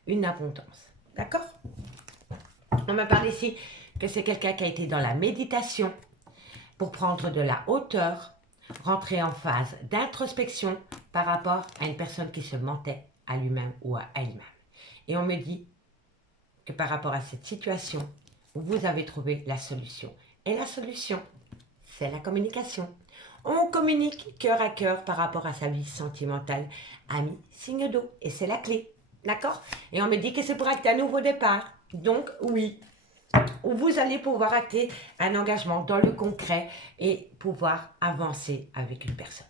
Une abondance. D'accord? On me parle ici que c'est quelqu'un qui a été dans la méditation pour prendre de la hauteur, rentrer en phase d'introspection par rapport à une personne qui se mentait à lui-même ou à elle-même. Et on me dit que par rapport à cette situation, vous avez trouvé la solution. Et la solution, c'est la communication. On communique cœur à cœur par rapport à sa vie sentimentale. Ami, signe d'eau. Et c'est la clé. D'accord? Et on me dit que c'est pour acter un nouveau départ. Donc, oui, vous allez pouvoir acter un engagement dans le concret et pouvoir avancer avec une personne.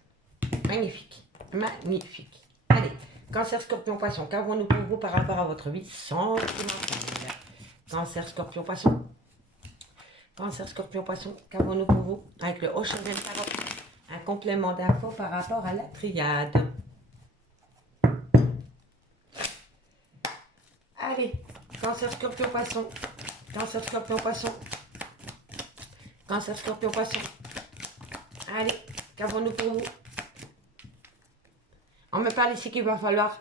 Magnifique. Magnifique. Allez, Cancer, Scorpion, Poisson. Qu'avons-nous pour vous par rapport à votre vie sentimentale? Cancer, Scorpion, Poisson. Cancer, Scorpion, Poisson. Qu'avons-nous pour vous avec le haut chevet de tarot? Un complément d'infos par rapport à la triade. Allez, Cancer, Scorpion, Poisson. Cancer, Scorpion, Poisson. Cancer, Scorpion, Poisson. Allez, qu'avons-nous pour vous? On me parle ici qu'il va falloir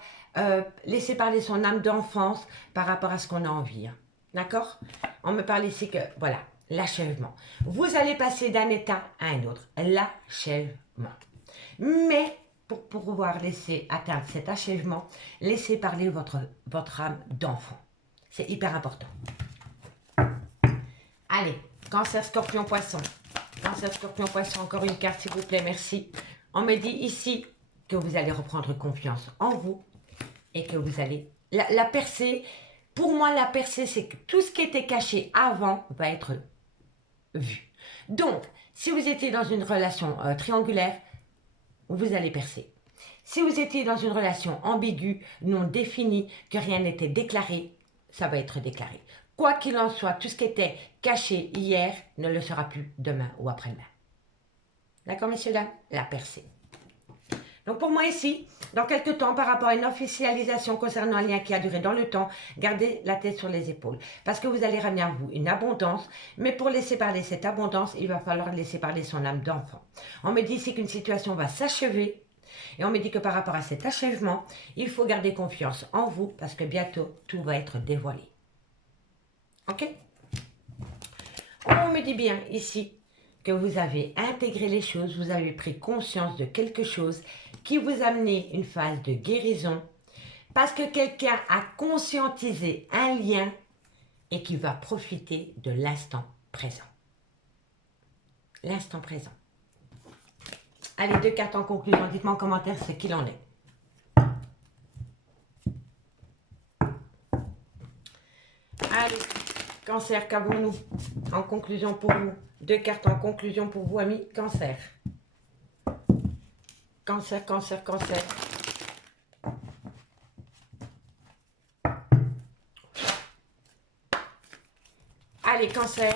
laisser parler son âme d'enfance par rapport à ce qu'on a envie. Hein. D'accord? On me parle ici que, voilà, l'achèvement. Vous allez passer d'un état à un autre. L'achèvement. Mais pour pouvoir laisser atteindre cet achèvement, laissez parler votre âme d'enfant. C'est hyper important. Allez, Cancer, Scorpion, Poisson. Cancer, Scorpion, Poisson, encore une carte s'il vous plaît, merci. On me dit ici que vous allez reprendre confiance en vous et que vous allez... La percée, pour moi la percée, c'est que tout ce qui était caché avant va être vu. Donc, si vous étiez dans une relation triangulaire, vous allez percer. Si vous étiez dans une relation ambiguë, non définie, que rien n'était déclaré, ça va être déclaré. Quoi qu'il en soit, tout ce qui était caché hier ne le sera plus demain ou après-demain. D'accord, messieurs, dames? La percée. Donc pour moi ici, dans quelques temps, par rapport à une officialisation concernant un lien qui a duré dans le temps, gardez la tête sur les épaules. Parce que vous allez ramener à vous une abondance, mais pour laisser parler cette abondance, il va falloir laisser parler son âme d'enfant. On me dit ici qu'une situation va s'achever, et on me dit que par rapport à cet achèvement, il faut garder confiance en vous, parce que bientôt, tout va être dévoilé. Ok? On me dit bien ici que vous avez intégré les choses, vous avez pris conscience de quelque chose qui vous a amené une phase de guérison parce que quelqu'un a conscientisé un lien et qui va profiter de l'instant présent. L'instant présent. Allez, 2 cartes en conclusion. Dites-moi en commentaire ce qu'il en est. Allez, Cancer, qu'avons-nous en conclusion pour vous? 2 cartes en conclusion pour vous, amis. Cancer. Cancer, Cancer, Cancer. Allez, Cancer.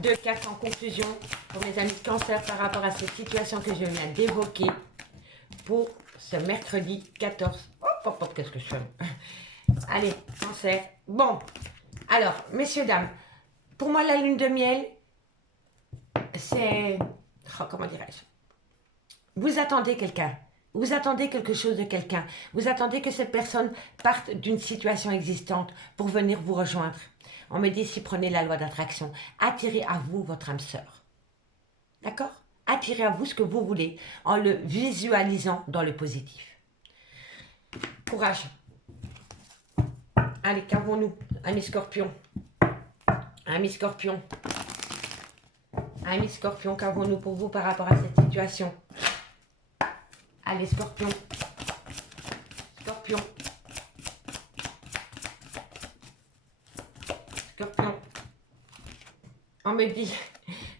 2 cartes en conclusion pour mes amis de Cancer par rapport à cette situation que je viens d'évoquer pour ce mercredi 14. Hop, qu'est-ce que je fais? Allez, Cancer. Bon, alors, messieurs, dames, pour moi, la lune de miel, c'est... Oh, comment dirais-je? Vous attendez quelqu'un. Vous attendez quelque chose de quelqu'un. Vous attendez que cette personne parte d'une situation existante pour venir vous rejoindre. On me dit, si prenez la loi d'attraction, attirez à vous votre âme sœur. D'accord? Attirez à vous ce que vous voulez en le visualisant dans le positif. Courage. Allez, qu'avons-nous, amis Scorpion? Amis Scorpion. Amis Scorpion, qu'avons-nous pour vous par rapport à cette situation? Allez, Scorpion. Scorpion. Scorpion. On me dit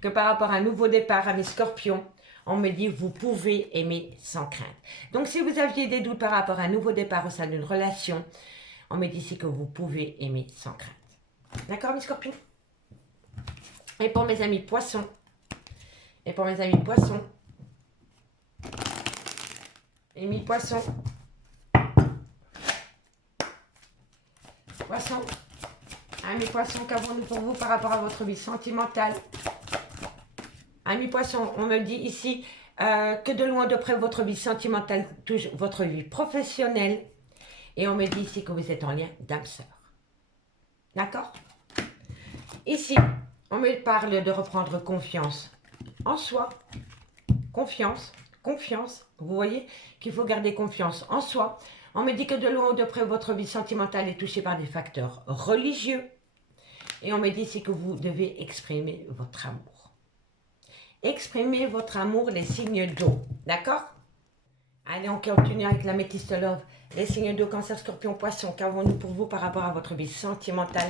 que par rapport à un nouveau départ, à mes Scorpions, on me dit vous pouvez aimer sans crainte. Donc, si vous aviez des doutes par rapport à un nouveau départ au sein d'une relation, on me dit ici que vous pouvez aimer sans crainte. D'accord, mes Scorpions? Et pour mes amis Poissons, et pour mes amis Poissons, et mes Poissons, Poissons, Amis poissons, qu'avons-nous pour vous par rapport à votre vie sentimentale? Amis poissons, on me dit ici que de loin de près votre vie sentimentale touche votre vie professionnelle. Et on me dit ici que vous êtes en lien d'âme sœur. D'accord? Ici, on me parle de reprendre confiance en soi. Confiance, confiance. Vous voyez qu'il faut garder confiance en soi. On me dit que de loin ou de près, votre vie sentimentale est touchée par des facteurs religieux. Et on me dit ici que vous devez exprimer votre amour. Exprimez votre amour, les signes d'eau. D'accord? Allez, on continue avec la métisse love. Les signes d'eau, cancer, scorpion, poisson. Qu'avons-nous pour vous par rapport à votre vie sentimentale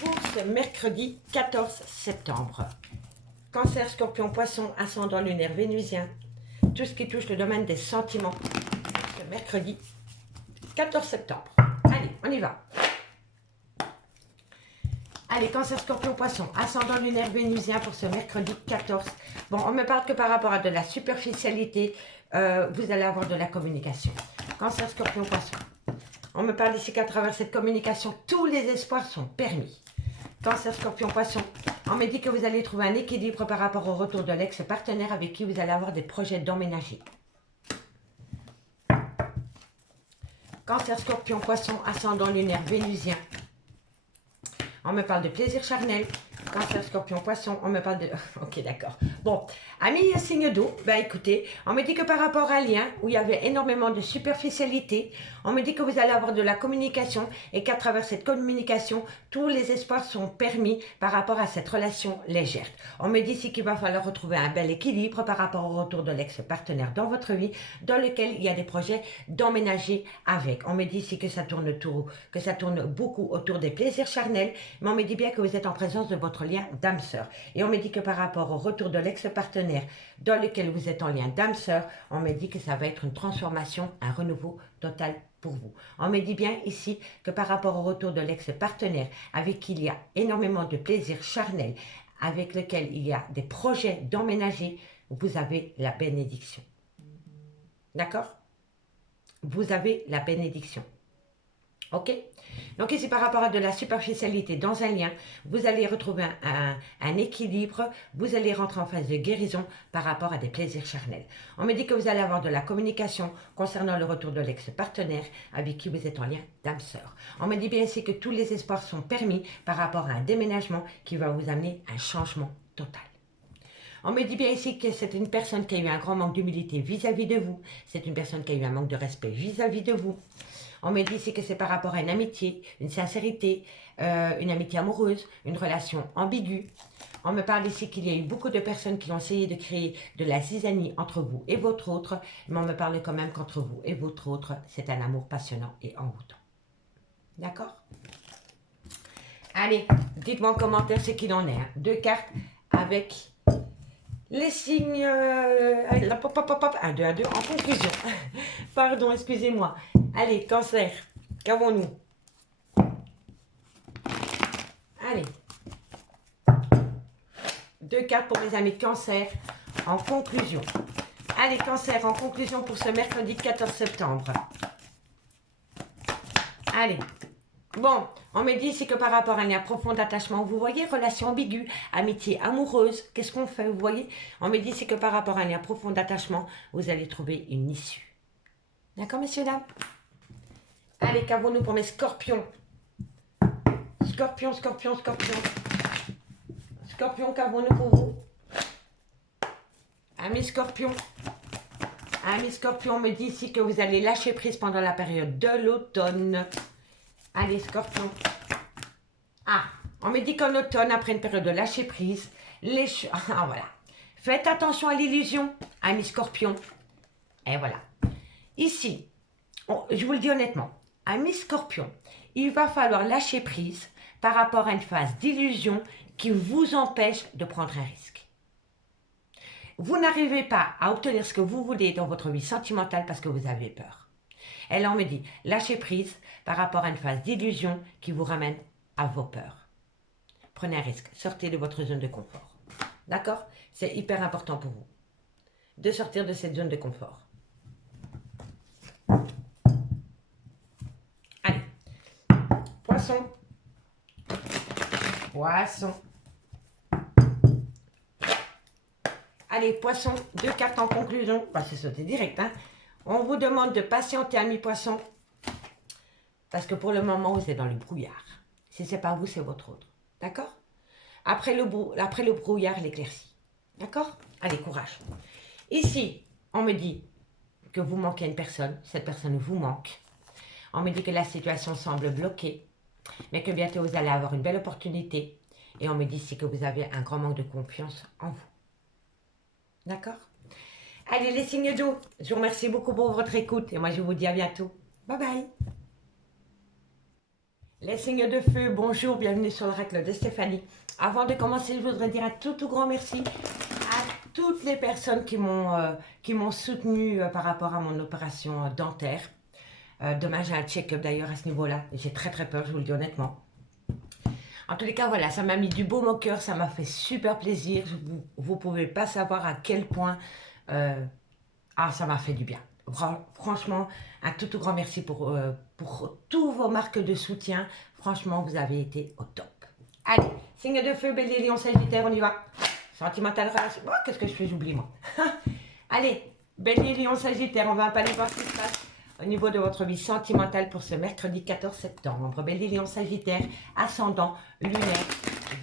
pour ce mercredi 14 septembre? Cancer, scorpion, poisson, ascendant lunaire vénusien. Tout ce qui touche le domaine des sentiments. Ce mercredi 14 septembre. Allez, on y va. Allez, cancer, scorpion, poisson, ascendant lunaire vénusien pour ce mercredi 14. Bon, on me parle que par rapport à de la superficialité, vous allez avoir de la communication. Cancer, scorpion, poisson. On me parle ici qu'à travers cette communication, tous les espoirs sont permis. Cancer, scorpion, poisson. On me dit que vous allez trouver un équilibre par rapport au retour de l'ex-partenaire avec qui vous allez avoir des projets d'emménager. Cancer, scorpion, poisson, ascendant lunaire vénusien. On me parle de plaisir charnel. Cancer, scorpion, poisson, on me parle de... Ok, d'accord. Bon, amis signe d'eau, ben écoutez, on me dit que par rapport à un lien où il y avait énormément de superficialité, on me dit que vous allez avoir de la communication et qu'à travers cette communication, tous les espoirs sont permis par rapport à cette relation légère. On me dit ici qu'il va falloir retrouver un bel équilibre par rapport au retour de l'ex-partenaire dans votre vie, dans lequel il y a des projets d'emménager avec. On me dit ici que ça tourne beaucoup autour des plaisirs charnels, mais on me dit bien que vous êtes en présence de votre lien d'âme sœur. Et on me dit que par rapport au retour de l'ex-partenaire dans lequel vous êtes en lien d'âme sœur, on me dit que ça va être une transformation, un renouveau total pour vous. On me dit bien ici que par rapport au retour de l'ex-partenaire avec qui il y a énormément de plaisir charnel, avec lequel il y a des projets d'emménager, vous avez la bénédiction. D'accord? Vous avez la bénédiction. Ok? Donc ici, par rapport à de la superficialité dans un lien, vous allez retrouver un équilibre, vous allez rentrer en phase de guérison par rapport à des plaisirs charnels. On me dit que vous allez avoir de la communication concernant le retour de l'ex-partenaire avec qui vous êtes en lien d'âme sœur. On me dit bien ici que tous les espoirs sont permis par rapport à un déménagement qui va vous amener un changement total. On me dit bien ici que c'est une personne qui a eu un grand manque d'humilité vis-à-vis de vous. C'est une personne qui a eu un manque de respect vis-à-vis de vous. On me dit ici que c'est par rapport à une amitié, une sincérité, une amitié amoureuse, une relation ambiguë. On me parle ici qu'il y a eu beaucoup de personnes qui ont essayé de créer de la zizanie entre vous et votre autre, mais on me parle quand même qu'entre vous et votre autre, c'est un amour passionnant et envoûtant. D'accord? Allez, dites-moi en commentaire ce qu'il en est. Hein. 2 cartes avec les signes... 1, 2, 1, 2, en conclusion. Pardon, excusez-moi. Allez, cancer, qu'avons-nous? Allez. 2 cartes pour mes amis de cancer en conclusion. Allez, cancer, en conclusion pour ce mercredi 14 septembre. Allez. Bon, on me dit ici que par rapport à un lien profond d'attachement, vous voyez, relation ambiguë, amitié amoureuse, qu'est-ce qu'on fait, vous voyez? On me dit ici que par rapport à un lien profond d'attachement, vous allez trouver une issue. D'accord, messieurs, dames? Allez, qu'avons-nous pour mes scorpions? Scorpion, scorpion, scorpion. Scorpion, qu'avons-nous pour vous? Amis scorpions. Amis scorpions, on me dit ici que vous allez lâcher prise pendant la période de l'automne. Allez, scorpion. Ah, on me dit qu'en automne, après une période de lâcher prise, les choses... Ah, voilà. Faites attention à l'illusion, amis scorpions. Et voilà. Ici, je vous le dis honnêtement, amis scorpions, il va falloir lâcher prise par rapport à une phase d'illusion qui vous empêche de prendre un risque. Vous n'arrivez pas à obtenir ce que vous voulez dans votre vie sentimentale parce que vous avez peur. Et là, on me dit, lâchez prise par rapport à une phase d'illusion qui vous ramène à vos peurs. Prenez un risque, sortez de votre zone de confort. D'accord? C'est hyper important pour vous de sortir de cette zone de confort. Allez, poisson, Poisson. Allez, Poisson, 2 cartes en conclusion. Bah, c'est sauté direct, hein. On vous demande de patienter, amis Poissons. Parce que pour le moment, vous êtes dans le brouillard. Si ce n'est pas vous, c'est votre autre. D'accord? Après le brouillard, l'éclaircie. D'accord? Allez, courage. Ici, on me dit que vous manquez à une personne. Cette personne vous manque. On me dit que la situation semble bloquée. Mais que bientôt, vous allez avoir une belle opportunité. Et on me dit ici que vous avez un grand manque de confiance en vous. D'accord? Allez, les signes d'eau, je vous remercie beaucoup pour votre écoute. Et moi, je vous dis à bientôt. Bye bye. Les signes de feu, bonjour, bienvenue sur l'oracle de Stéphanie. Avant de commencer, je voudrais dire un tout grand merci à toutes les personnes qui m'ont soutenu par rapport à mon opération dentaire. Demain, j'ai un check-up d'ailleurs à ce niveau-là. J'ai très peur, je vous le dis honnêtement. En tous les cas, voilà, ça m'a mis du baume au cœur, ça m'a fait super plaisir. Vous ne pouvez pas savoir à quel point ça m'a fait du bien. Franchement, un tout grand merci pour tous vos marques de soutien. Franchement, vous avez été au top. Allez, signe de feu, Bélier, Lion, Sagittaire, on y va. Sentimental, relation. Oh, qu'est-ce que je fais, j'oublie moi. Allez, Bélier, Lion, Sagittaire, on va pas aller voir ce qui se passe au niveau de votre vie sentimentale pour ce mercredi 14 septembre. Bélier, Lion, Sagittaire, ascendant, lunaire,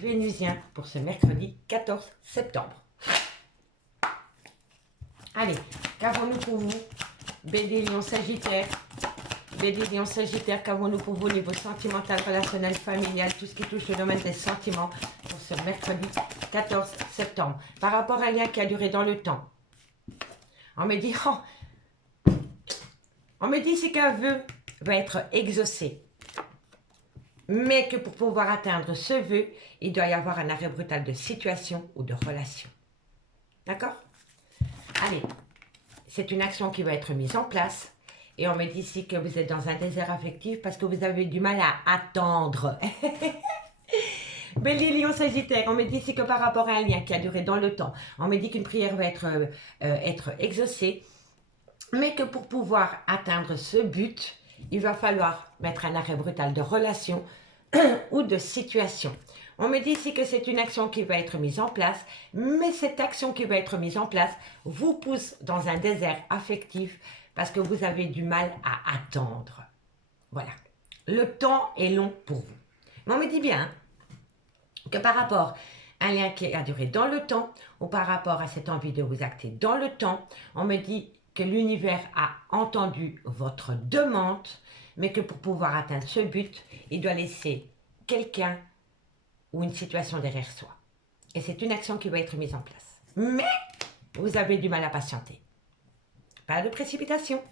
vénusien pour ce mercredi 14 septembre. Allez, qu'avons-nous pour vous? Bélier, Lion, Sagittaire. Bélier, Lion, Sagittaire, qu'avons-nous pour vous au niveau sentimental, relationnel, familial, tout ce qui touche le domaine des sentiments pour ce mercredi 14 septembre. Par rapport à un lien qui a duré dans le temps. On me dit, on me dit ici qu'un vœu va être exaucé. Mais que pour pouvoir atteindre ce vœu, il doit y avoir un arrêt brutal de situation ou de relation. D'accord? Allez, c'est une action qui va être mise en place. Et on me dit ici que vous êtes dans un désert affectif parce que vous avez du mal à attendre. Bélier, Lion, Sagittaire, on me dit ici que par rapport à un lien qui a duré dans le temps, on me dit qu'une prière va être exaucée, mais que pour pouvoir atteindre ce but, il va falloir mettre un arrêt brutal de relation ou de situation. On me dit ici que c'est une action qui va être mise en place, mais cette action qui va être mise en place vous pousse dans un désert affectif parce que vous avez du mal à attendre. Voilà. Le temps est long pour vous. Mais on me dit bien que par rapport à un lien qui a duré dans le temps ou par rapport à cette envie de vous acter dans le temps, on me dit que l'univers a entendu votre demande, mais que pour pouvoir atteindre ce but, il doit laisser quelqu'un ou une situation derrière soi. Et c'est une action qui va être mise en place. Mais vous avez du mal à patienter. Pas de précipitation.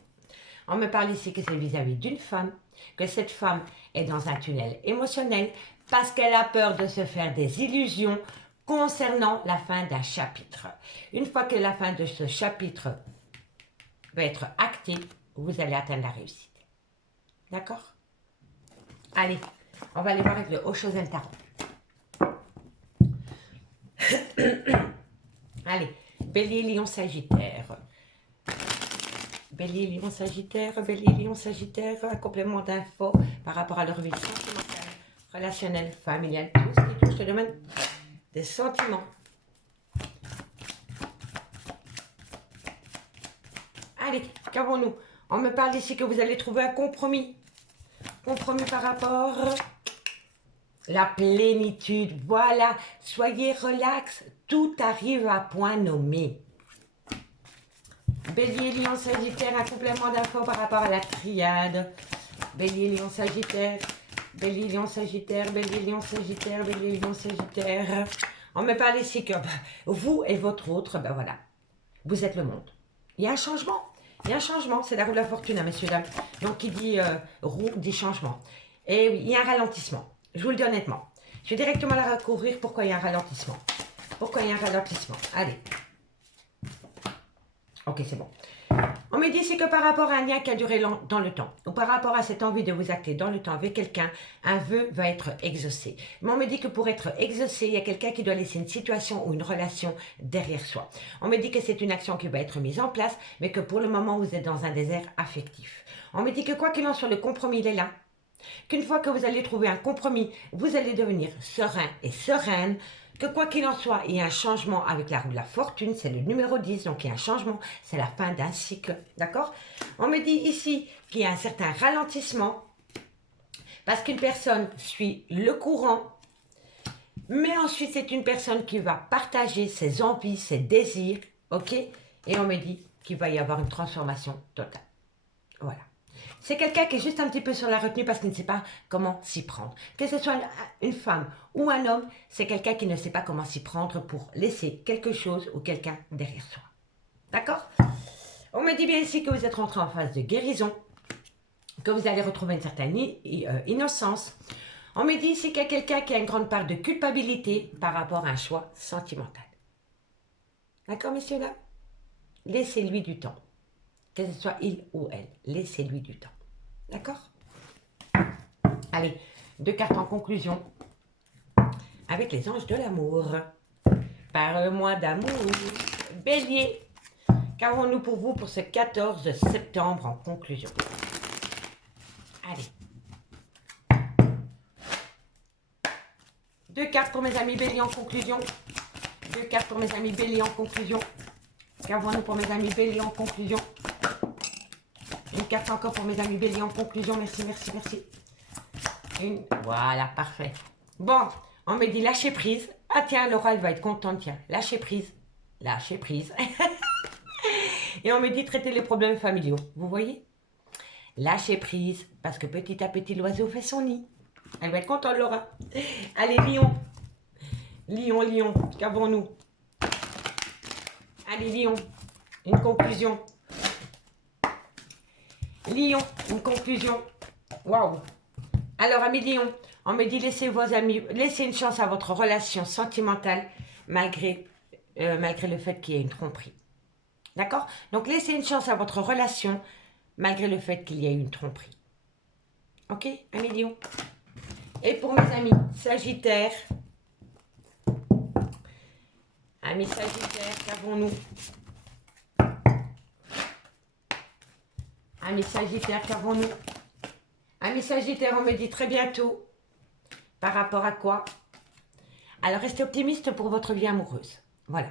On me parle ici que c'est vis-à-vis d'une femme, que cette femme est dans un tunnel émotionnel parce qu'elle a peur de se faire des illusions concernant la fin d'un chapitre. Une fois que la fin de ce chapitre va être actée, vous allez atteindre la réussite. D'accord? Allez, on va aller voir avec le Oshozen Tarot. Allez, Bélier, Lion, Sagittaire. Bélier, Lion, Sagittaire, Bélier, Lion, Sagittaire, un complément d'infos par rapport à leur vie sentimentale, relationnelle, familiale, tout ce qui touche le domaine des sentiments. Allez, qu'avons-nous? On me parle ici que vous allez trouver un compromis. Compromis par rapport à la plénitude. Voilà, soyez relax, tout arrive à point nommé. Bélier, Lion, Sagittaire, un complément d'infos par rapport à la triade. Bélier, Lion, Sagittaire, Bélier, Lion, Sagittaire, Bélier, Lion, Sagittaire, Bélier, Lion, Sagittaire. On me parle ici que vous et votre autre, ben voilà, vous êtes le monde. Il y a un changement. Il y a un changement, c'est la roue de la fortune, hein, messieurs, dames. Donc, qui dit roue, dit changement. Et oui, il y a un ralentissement. Je vous le dis honnêtement. Je vais directement la recouvrir pourquoi il y a un ralentissement. Pourquoi il y a un ralentissement? Allez. Ok, c'est bon. On me dit ici que par rapport à un lien qui a duré dans le temps, ou par rapport à cette envie de vous acter dans le temps avec quelqu'un, un vœu va être exaucé. Mais on me dit que pour être exaucé, il y a quelqu'un qui doit laisser une situation ou une relation derrière soi. On me dit que c'est une action qui va être mise en place, mais que pour le moment, vous êtes dans un désert affectif. On me dit que quoi qu'il en soit, le compromis, il est là. Qu'une fois que vous allez trouver un compromis, vous allez devenir serein et sereine, que quoi qu'il en soit, il y a un changement avec la roue de la fortune, c'est le numéro 10, donc il y a un changement, c'est la fin d'un cycle, d'accord? On me dit ici qu'il y a un certain ralentissement, parce qu'une personne suit le courant, mais ensuite c'est une personne qui va partager ses envies, ses désirs, ok? Et on me dit qu'il va y avoir une transformation totale. Voilà. C'est quelqu'un qui est juste un petit peu sur la retenue parce qu'il ne sait pas comment s'y prendre. Que ce soit une femme ou un homme, c'est quelqu'un qui ne sait pas comment s'y prendre pour laisser quelque chose ou quelqu'un derrière soi. D'accord? On me dit bien ici que vous êtes rentré en phase de guérison, que vous allez retrouver une certaine innocence. On me dit ici qu'il y a quelqu'un qui a une grande part de culpabilité par rapport à un choix sentimental. D'accord, messieurs, dames? Laissez-lui du temps. Que ce soit il ou elle, laissez-lui du temps. D'accord? Allez, 2 cartes en conclusion. Avec les anges de l'amour. Parle-moi d'amour. Bélier, qu'avons-nous pour vous pour ce 14 septembre en conclusion? Allez. 2 cartes pour mes amis Bélier en conclusion. 2 cartes pour mes amis Bélier en conclusion. Qu'avons-nous pour mes amis Bélier en conclusion? Une carte encore pour mes amis Bélier en conclusion. Merci, merci, merci. Une. Voilà, parfait. Bon, on me dit lâcher prise. Ah tiens, Laura, elle va être contente, tiens. Lâcher prise. Lâcher prise. Et on me dit traiter les problèmes familiaux. Vous voyez? Lâcher prise, parce que petit à petit, l'oiseau fait son nid. Elle va être contente, Laura. Allez, Lion. Lion, Lion, qu'avons-nous? Allez, Lion. Une conclusion. Lion, une conclusion. Waouh. Alors, amis Lion, on me dit laissez vos amis, laissez une chance à votre relation sentimentale malgré le fait qu'il y ait une tromperie. D'accord? Donc, laissez une chance à votre relation malgré le fait qu'il y ait une tromperie. Ok, amis Lion? Et pour mes amis Sagittaires, amis Sagittaires, qu'avons-nous? Amis Sagittaires, qu'avons-nous? Amis Sagittaires, on me dit très bientôt. Par rapport à quoi? Alors, restez optimiste pour votre vie amoureuse. Voilà.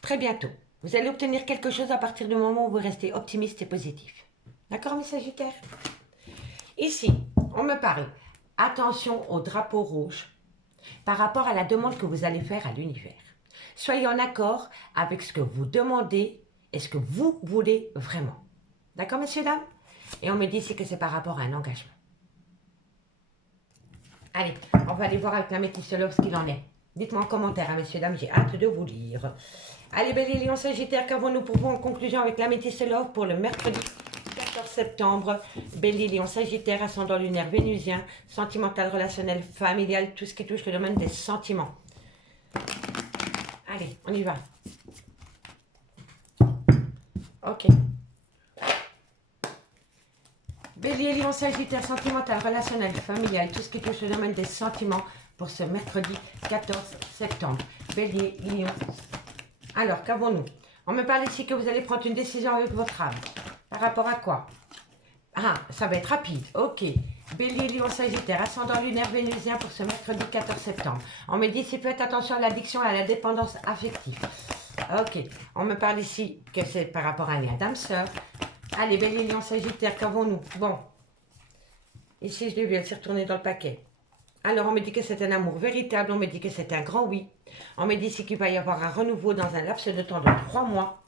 Très bientôt. Vous allez obtenir quelque chose à partir du moment où vous restez optimiste et positif. D'accord, mes Sagittaires? Ici, on me parle. Attention au drapeau rouge par rapport à la demande que vous allez faire à l'univers. Soyez en accord avec ce que vous demandez et ce que vous voulez vraiment. D'accord, messieurs, dames? Et on me dit ici que c'est par rapport à un engagement. Allez, on va aller voir avec la métisse Love ce qu'il en est. Dites-moi en commentaire, hein, messieurs, dames, j'ai hâte de vous lire. Allez, Bélier, Lion, Sagittaire, qu'avons-nous pour vous en conclusion avec la métisse Love pour le mercredi 14 septembre? Bélier, Lion, Sagittaire, ascendant lunaire vénusien, sentimental, relationnel, familial, tout ce qui touche le domaine des sentiments. Allez, on y va. Ok. Bélier, Lion, Sagittaire, sentimental, relationnel, familial, tout ce qui touche le domaine des sentiments pour ce mercredi 14 septembre. Bélier, Lion. Alors, qu'avons-nous? On me parle ici que vous allez prendre une décision avec votre âme. Par rapport à quoi? Ah, ça va être rapide. Ok. Bélier, Lion, Sagittaire, ascendant lunaire vénusien pour ce mercredi 14 septembre. On me dit ici, faites attention à l'addiction et à la dépendance affective. Ok. On me parle ici que c'est par rapport à un lien d'âme-sœur. Allez, Bélier, Lion, Sagittaire, qu'avons-nous? Bon. Ici, je l'ai vu, elle s'est retournée dans le paquet. Alors, on me dit que c'est un amour véritable. On me dit que c'est un grand oui. On me dit ici qu'il va y avoir un renouveau dans un laps de temps de 3 mois.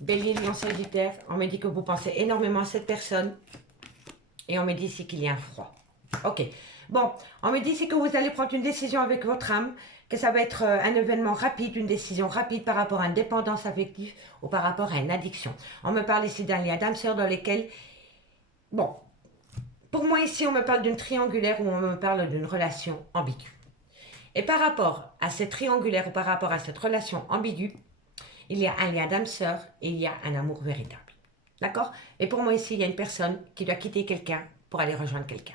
Bélier, Lion, Sagittaire, on me dit que vous pensez énormément à cette personne. Et on me dit ici qu'il y a un froid. Ok. Bon, on me dit ici que vous allez prendre une décision avec votre âme, que ça va être un événement rapide, une décision rapide par rapport à une dépendance affective ou par rapport à une addiction. On me parle ici d'un lien d'âme-sœur dans lequel... Bon, pour moi ici, on me parle d'une triangulaire ou on me parle d'une relation ambiguë. Et par rapport à cette triangulaire ou par rapport à cette relation ambiguë, il y a un lien d'âme-sœur et il y a un amour véritable. D'accord? Et pour moi ici, il y a une personne qui doit quitter quelqu'un pour aller rejoindre quelqu'un.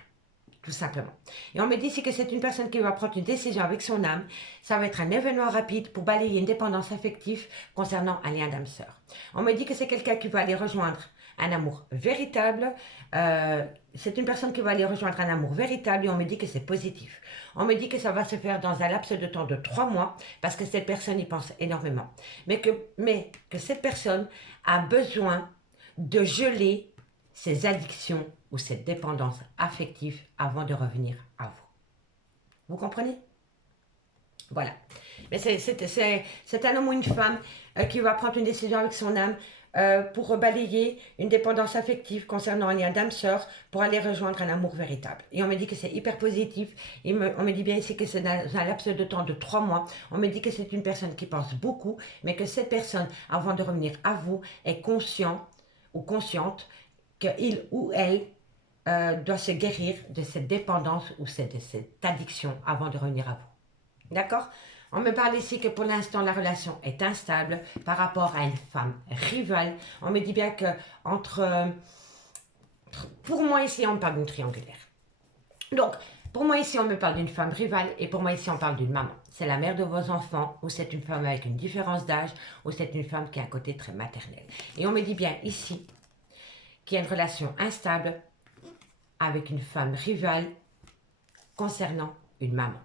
Tout simplement. Et on me dit ici que c'est une personne qui va prendre une décision avec son âme. Ça va être un événement rapide pour balayer une dépendance affective concernant un lien d'âme-sœur. On me dit que c'est quelqu'un qui va aller rejoindre un amour véritable. C'est une personne qui va aller rejoindre un amour véritable et on me dit que c'est positif. On me dit que ça va se faire dans un laps de temps de 3 mois parce que cette personne y pense énormément. Mais que cette personne a besoin de geler ses addictions ou cette dépendance affective avant de revenir à vous. Vous comprenez? Voilà. Mais c'est un homme ou une femme qui va prendre une décision avec son âme pour balayer une dépendance affective concernant un lien d'âme-sœur pour aller rejoindre un amour véritable. Et on me dit que c'est hyper positif. On me dit bien ici que c'est dans un laps de temps de 3 mois. On me dit que c'est une personne qui pense beaucoup, mais que cette personne, avant de revenir à vous, est conscient ou consciente qu'il ou elle doit se guérir de cette dépendance ou de cette addiction avant de revenir à vous. D'accord? On me parle ici que pour l'instant, la relation est instable par rapport à une femme rivale. On me dit bien que pour moi ici, on parle d'une triangulaire. Donc, pour moi ici, on me parle d'une femme rivale et pour moi ici, on parle d'une maman. C'est la mère de vos enfants ou c'est une femme avec une différence d'âge ou c'est une femme qui a un côté très maternel. Et on me dit bien ici qu'il y a une relation instable avec une femme rivale concernant une maman.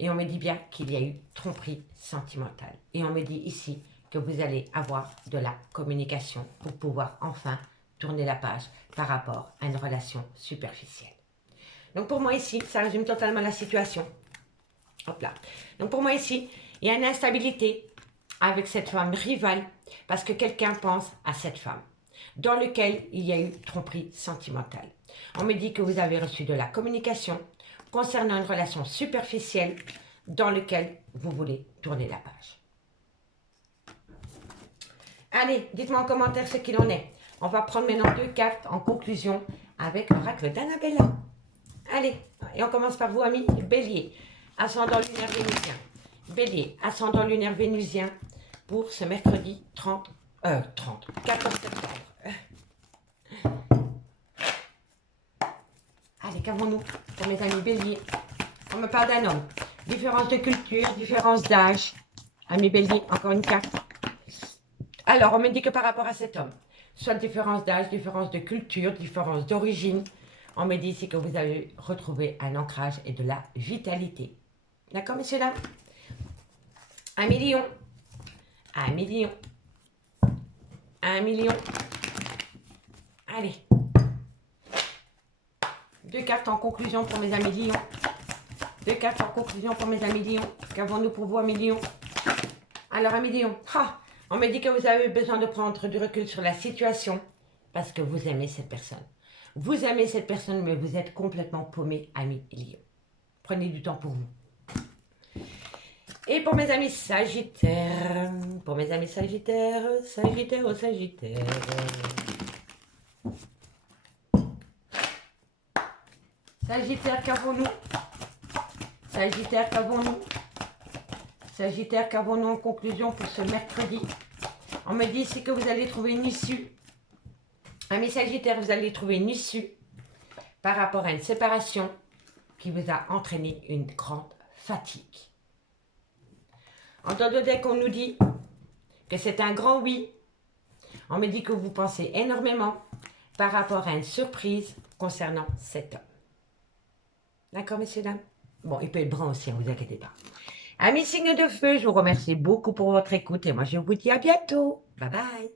Et on me dit bien qu'il y a eu tromperie sentimentale. Et on me dit ici que vous allez avoir de la communication pour pouvoir enfin tourner la page par rapport à une relation superficielle. Donc pour moi ici, ça résume totalement la situation. Hop là. Donc pour moi ici, il y a une instabilité avec cette femme rivale parce que quelqu'un pense à cette femme dans lequel il y a eu tromperie sentimentale. On me dit que vous avez reçu de la communication concernant une relation superficielle dans laquelle vous voulez tourner la page. Allez, dites-moi en commentaire ce qu'il en est. On va prendre maintenant 2 cartes en conclusion avec l'oracle d'Annabella. Allez, et on commence par vous, amis. Bélier, ascendant lunaire vénusien. Bélier, ascendant lunaire vénusien pour ce mercredi 14 septembre. Allez, qu'avons-nous pour mes amis Bélier? On me parle d'un homme. Différence de culture, différence d'âge. Amis Bélier, encore une carte. Alors, on me dit que par rapport à cet homme, soit différence d'âge, différence de culture, différence d'origine, on me dit ici que vous avez retrouvé un ancrage et de la vitalité. D'accord, messieurs, dames? 1 million. 1 million. 1 million. Allez. 2 cartes en conclusion pour mes amis Lions. 2 cartes en conclusion pour mes amis Lions. Qu'avons-nous pour vous, amis Lions? Alors, amis Lions, on me dit que vous avez besoin de prendre du recul sur la situation parce que vous aimez cette personne. Vous aimez cette personne, mais vous êtes complètement paumé, amis Lions. Prenez du temps pour vous. Et pour mes amis Sagittaires, Sagittaire au Sagittaire. Sagittaire, qu'avons-nous? Sagittaire, qu'avons-nous? Sagittaire, qu'avons-nous en conclusion pour ce mercredi? On me dit ici que vous allez trouver une issue. Amis Sagittaire, vous allez trouver une issue par rapport à une séparation qui vous a entraîné une grande fatigue. En temps de deck, on nous dit que c'est un grand oui. On me dit que vous pensez énormément par rapport à une surprise concernant cet homme. D'accord, messieurs, dames? Bon, il peut être brun aussi, ne vous inquiétez pas. Amis signes de feu, je vous remercie beaucoup pour votre écoute et moi je vous dis à bientôt. Bye bye.